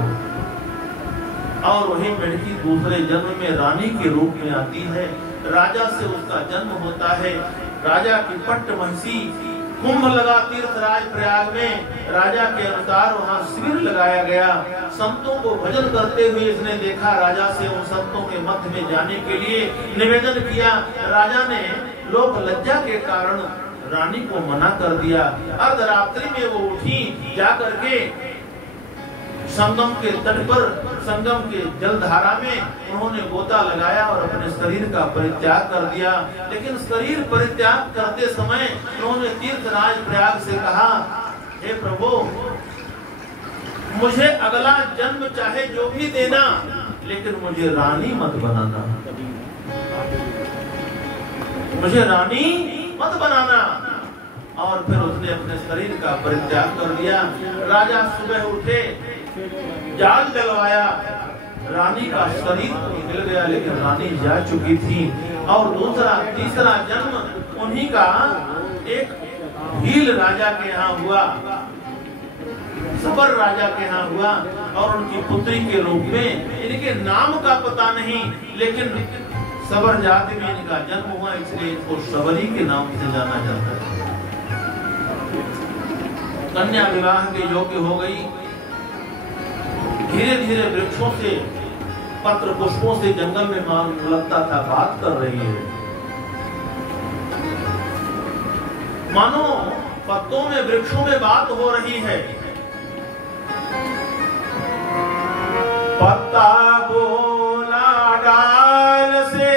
और वही मेढकी दूसरे जन्म में रानी के रूप में आती है, राजा से उसका जन्म होता है। राजा की पट्ट महिषी, कुंभ लगा तीर्थराज प्रयाग में, राजा के अनुसार वहाँ शिविर लगाया गया। संतों को भजन करते हुए इसने देखा, राजा से उन संतों के मध्य में जाने के लिए निवेदन किया। राजा ने लोक लज्जा के कारण रानी को मना कर दिया। अर्धरात्रि में वो उठी, जा करके संगम के तट पर, संगम के जलधारा में उन्होंने गोता लगाया और अपने शरीर का परित्याग कर दिया। लेकिन शरीर परित्याग करते समय उन्होंने तीर्थराज प्रयाग से कहा, हे प्रभु, मुझे अगला जन्म चाहे जो भी देना, लेकिन मुझे रानी मत बनाना, मुझे रानी मत बनाना। और फिर उसने अपने शरीर का परित्याग कर दिया। राजा सुबह उठे, जाल डलवाया, रानी का शरीर तो मिल गया, लेकिन रानी जा चुकी थी। और दूसरा तीसरा जन्म उन्हीं का एक भील राजा के यहाँ हुआ, सबर राजा के यहाँ हुआ, और उनकी पुत्री के रूप में, इनके नाम का पता नहीं, लेकिन सबर जाति में इनका जन्म हुआ, इसलिए इसको सबरी के नाम से जाना जाता है। कन्या विवाह के योग्य हो गई। धीरे धीरे वृक्षों से, पत्र पुष्पों से जंगल में लगता था बात कर रही है, मानो पत्तों में, वृक्षों में बात हो रही है। पत्ता बोला डाल से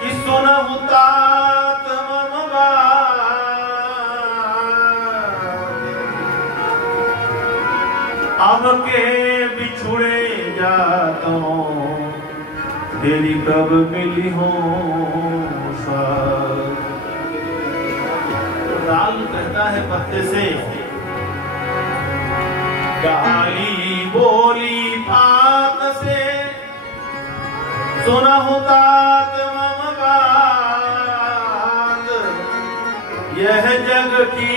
कि सुनहु तात मम बात, अब के बिछुड़े जाता तेरी कब मिली हो साथ। डाल कहता है पत्ते से, गाली बोली बात से सुना होता मम बात, यह जग की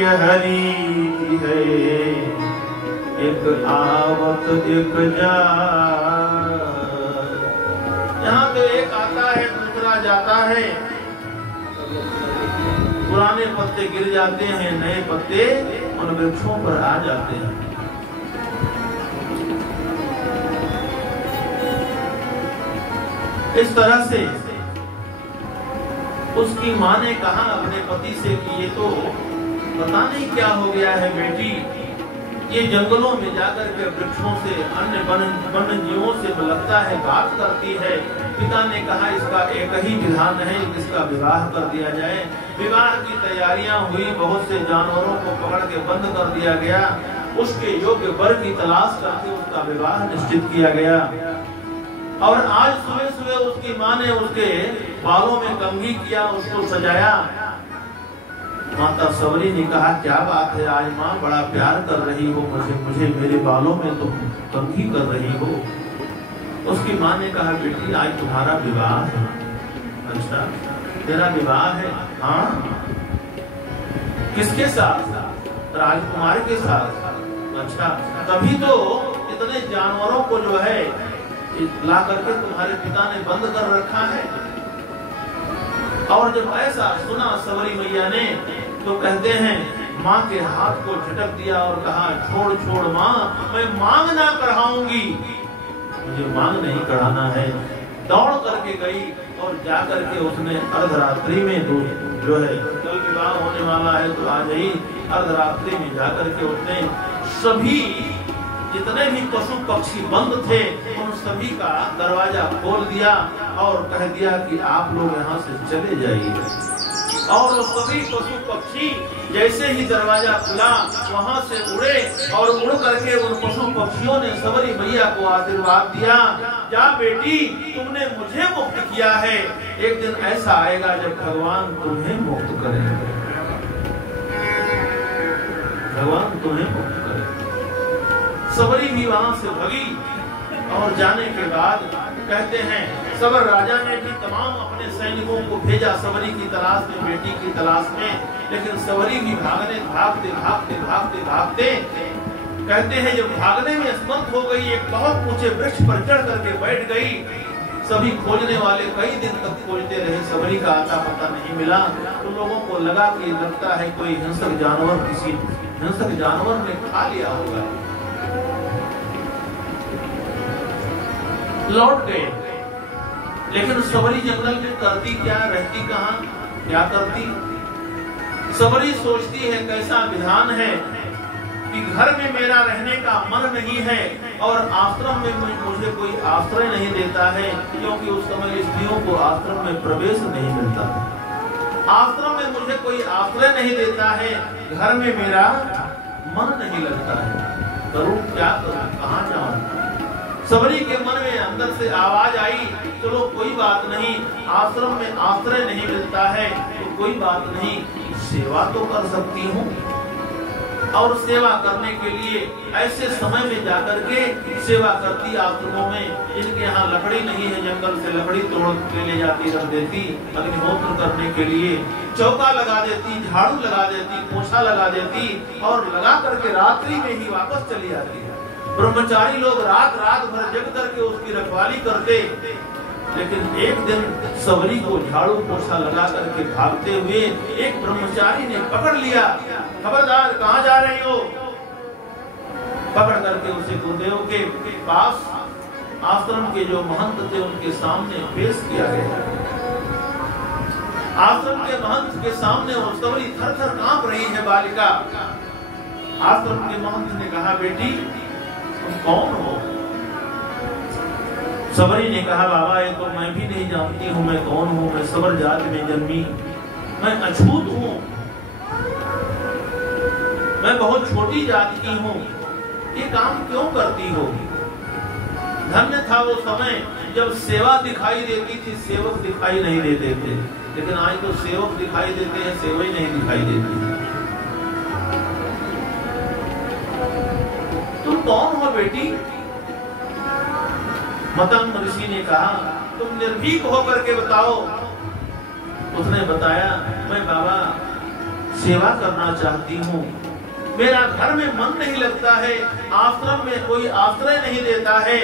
यह रीति है, एक आवत एक जा। यहाँ तो एक आता है दूसरा जाता है, पुराने पत्ते गिर जाते हैं, नए पत्ते उन वृक्षों पर आ जाते हैं। इस तरह से उसकी माँ ने कहा अपने पति से कि ये तो पता नहीं क्या हो गया है बेटी, ये जंगलों में जाकर के वृक्षों से, अन्य वन्य जीवों से लगता है बात करती है। पिता ने कहा इसका एक ही विधान है, इसका विवाह कर दिया जाए। विवाह की तैयारियां हुई, बहुत से जानवरों को पकड़ के बंद कर दिया गया, उसके योग्य वर की तलाश करके उसका विवाह निश्चित किया गया। और आज सुबह सुबह उसकी माँ ने उसके बालों में कंघी किया, उसको सजाया। माता सबरी ने कहा क्या बात है, आज माँ बड़ा प्यार कर रही हो मुझे मेरे बालों में तुम कंघी कर रही हो। उसकी माँ ने कहा बेटी आज तुम्हारा विवाह है। अच्छा तेरा विवाह है? हाँ। किसके साथ? राजकुमार के साथ। अच्छा तभी तो इतने जानवरों को जो है ला करके तुम्हारे पिता ने बंद कर रखा है। और जब ऐसा सुना सबरी मैया ने तो कहते हैं माँ के हाथ को झटक दिया और कहा छोड़ छोड़ माँ, मैं मांग ना कढ़ाऊंगी, मुझे मांग नहीं कढ़ाना है। दौड़ करके गई और जा करके उसने अर्धरात्रि में जो है कल विवाह होने वाला है तो आज ही अर्धरात्रि में जा करके उसने सभी जितने भी पशु पक्षी बंद थे उन सभी का दरवाजा खोल दिया और कह दिया कि आप लोग यहाँ से चले जाइए। और वो सभी पशु पक्षी जैसे ही दरवाजा खुला वहां से उड़े और उड़ करके उन पशु पक्षियों ने सबरी मैया को आशीर्वाद दिया, जा बेटी तुमने मुझे मुक्त किया है, एक दिन ऐसा आएगा जब भगवान तुम्हें मुक्त करेंगे, भगवान तुम्हें मुक्त करेंगे। सबरी भी वहां से भगी और जाने के बाद कहते हैं सबर राजा ने भी तमाम अपने सैनिकों को भेजा सबरी की तलाश में, बेटी की तलाश में, लेकिन सबरी भी भागने भागते भागते भागते भागते कहते हैं जब भागने में असमर्थ हो गई, एक बहुत ऊंचे वृक्ष पर चढ़ करके बैठ गई। सभी खोजने वाले कई दिन तक खोजते रहे, सबरी का आता पता नहीं मिला। तो लोगों को लगा कि लगता है कोई हिंसक जानवर, किसी हिंसक जानवर ने खा लिया होगा। लौट गए, लेकिन सबरी जंगल में करती क्या, रहती कहाँ? क्या करती? सबरी सोचती है कैसा विधान है कि घर में मेरा रहने का मन नहीं है और आश्रम में मुझे कोई आश्रय नहीं देता है, क्योंकि उस समय स्त्रियों को आश्रम में प्रवेश नहीं मिलता। आश्रम में मुझे कोई आश्रय नहीं देता है, घर में मेरा मन नहीं लगता है, करूं क्या करूं, कहां जाऊं? सबरी के मन में अंदर से आवाज आई, चलो कोई बात नहीं, आश्रम में आश्रय नहीं मिलता है तो कोई बात नहीं, सेवा तो कर सकती हूँ। और सेवा करने के लिए ऐसे समय में जाकर के सेवा करती आश्रमों में जिनके यहाँ लकड़ी नहीं है, जंगल से लकड़ी तोड़ के ले जाती, रख देती, अग्निहोत्र करने के लिए चौका लगा देती, झाड़ू लगा देती, पोछा लगा देती और लगा करके रात्रि में ही वापस चली आती। ब्रह्मचारी लोग रात भर जग करके उसकी रखवाली करते, लेकिन एक दिन सबरी को झाड़ू पोछा लगा करके भागते हुए एक ब्रह्मचारी ने पकड़ लिया, खबरदार कहाँ जा रही हो? पकड़ करके उसे गुरुदेव के पास आश्रम के जो महंत थे उनके सामने पेश किया गया। आश्रम के महंत के सामने वो सबरी थर-थर कांप रही है बालिका। आश्रम के महंत ने कहा, बेटी तुम कौन हो? सबरी ने कहा, बाबा ये तो मैं भी नहीं जानती हूँ मैं कौन हूँ, मैं सबर जात में जन्मी, मैं अछूत हूँ, मैं बहुत छोटी जाति की हूँ, ये काम क्यों करती हो? धन्य था वो समय जब सेवा दिखाई देती थी, सेवक दिखाई नहीं देते थे, लेकिन आज तो सेवक दिखाई देते हैं, सेवा ही नहीं दिखाई देती। तुम कौन हो बेटी? मतंग ऋषि ने कहा, तुम निर्भीक होकर के बताओ। उसने बताया, मैं बाबा सेवा करना चाहती हूँ, मेरा घर में मन नहीं लगता है, आश्रम में कोई आश्रय नहीं देता है।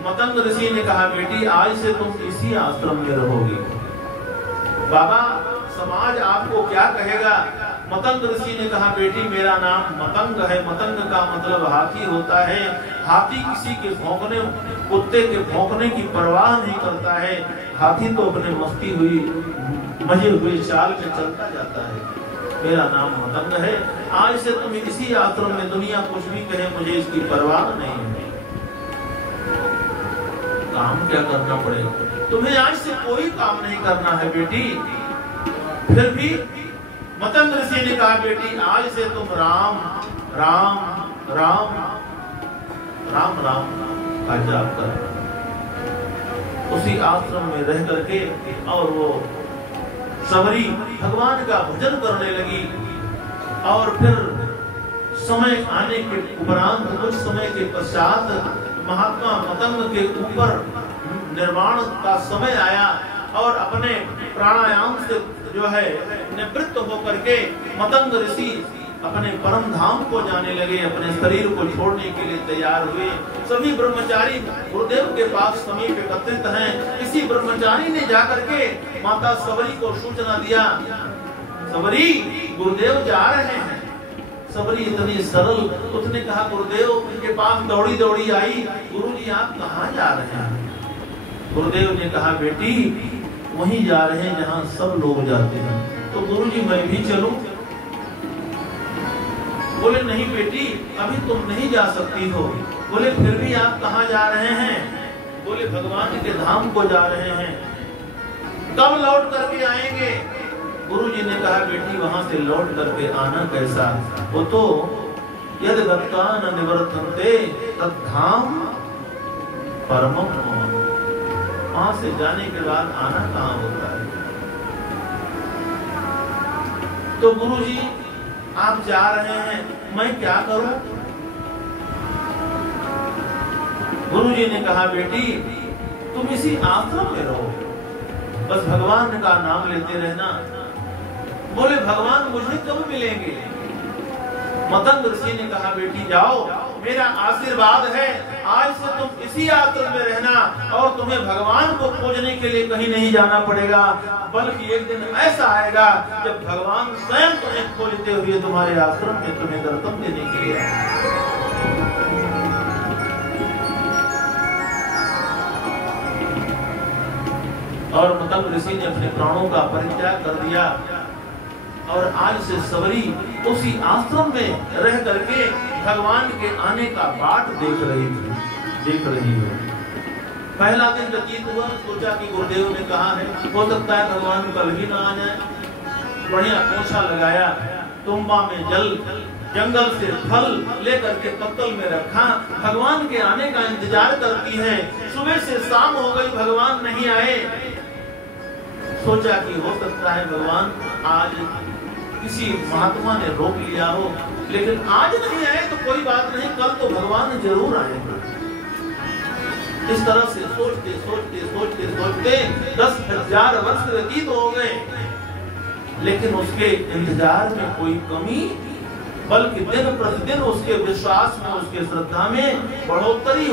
मतंग ऋषि ने कहा, बेटी आज से तुम इसी आश्रम में रहोगी। बाबा समाज आपको क्या कहेगा? मतंग ऋषि ने कहा, बेटी मेरा नाम मतंग है, मतंग का मतलब हाथी होता है। हाथी किसी के भौंकने, कुत्ते के भौंकने की परवाह नहीं करता है, हाथी तो अपने मस्ती हुई मजे हुए चाल में चलता जाता है। मेरा नाम मतंग है, आज से तुम इसी आश्रम में, दुनिया कुछ भी कहे मुझे इसकी परवाह नहीं है। काम क्या करना पड़ेगा? तुम्हें आज से कोई काम नहीं करना है बेटी। फिर भी मतंग ऋषि ने कहा, बेटी आज से तुम राम राम राम राम राम का जाप कर। उसी आश्रम में रह करके और वो सबरी भगवान का भजन करने लगी। और फिर समय आने के उपरांत, कुछ समय के पश्चात महात्मा मतंग के ऊपर निर्वाण का समय आया और अपने प्राणायाम से जो है निवृत्त होकर के मतंग ऋषि अपने परम धाम को जाने लगे, अपने शरीर को छोड़ने के लिए तैयार हुए। सभी ब्रह्मचारी गुरुदेव के पास समीप एकत्रित हैं। किसी ब्रह्मचारी ने जाकर के माता सबरी को सूचना दिया, सबरी गुरुदेव जा रहे हैं। सबरी इतनी सरल, उसने कहा गुरुदेव के पास दौड़ी दौड़ी आई, गुरुजी आप कहाँ जा रहे हैं? गुरुदेव ने कहा, बेटी वहीं जा रहे हैं जहाँ सब लोग जाते हैं। तो गुरुजी मैं भी चलूं? बोले नहीं बेटी अभी तुम नहीं जा सकती हो। बोले फिर भी आप कहाँ जा रहे हैं? बोले भगवान के धाम को जा रहे हैं। कब लौट करके आएंगे? गुरुजी ने कहा, बेटी वहां से लौट करके आना कैसा, वो तो यद गत्वा न निवर्तन्ते तद धाम परमं मम। वहां से जाने के बाद आना कहाँ होता है? तो गुरुजी आप जा रहे हैं, मैं क्या करूं? गुरुजी ने कहा, बेटी तुम इसी आश्रम में रहो, बस भगवान का नाम लेते रहना। बोले भगवान मुझे कब मिलेंगे? मतंग ऋषि ने कहा, बेटी जाओ, मेरा आशीर्वाद है, आज से तुम इसी आश्रम में रहना और तुम्हें भगवान को खोजने के लिए कहीं नहीं जाना पड़ेगा, बल्कि एक दिन ऐसा आएगा जब भगवान स्वयं तुम्हें खोजते हुए तुम्हारे आश्रम में तुम्हें दर्शन देने के लिए आएगा। और तब ऋषि ने अपने प्राणों का परित्याग कर दिया और आज से सबरी उसी आश्रम में रह करके भगवान के आने का बाट देख रही है। पहला दिन व्यतीत हुआ, सोचा कि गुरुदेव ने कहा है, हो सकता है भगवान कल भी ना आ जाए। बढ़िया पोछा लगाया, तुम्बा में जल, जंगल से फल लेकर के पत्तल में रखा, भगवान के आने का इंतजार करती है। सुबह से शाम हो गई, भगवान नहीं आए। सोचा कि हो सकता है भगवान आज किसी महात्मा ने रोक लिया हो, लेकिन आज नहीं आए तो कोई बात नहीं, कल तो भगवान जरूर आएगा। इस तरह से सोचते सोचते सोचते सोचते 10,000 वर्ष व्यतीत हो गए, लेकिन उसके इंतजार में कोई कमी, बल्कि दिन प्रतिदिन उसके विश्वास में, उसके श्रद्धा में बढ़ोतरी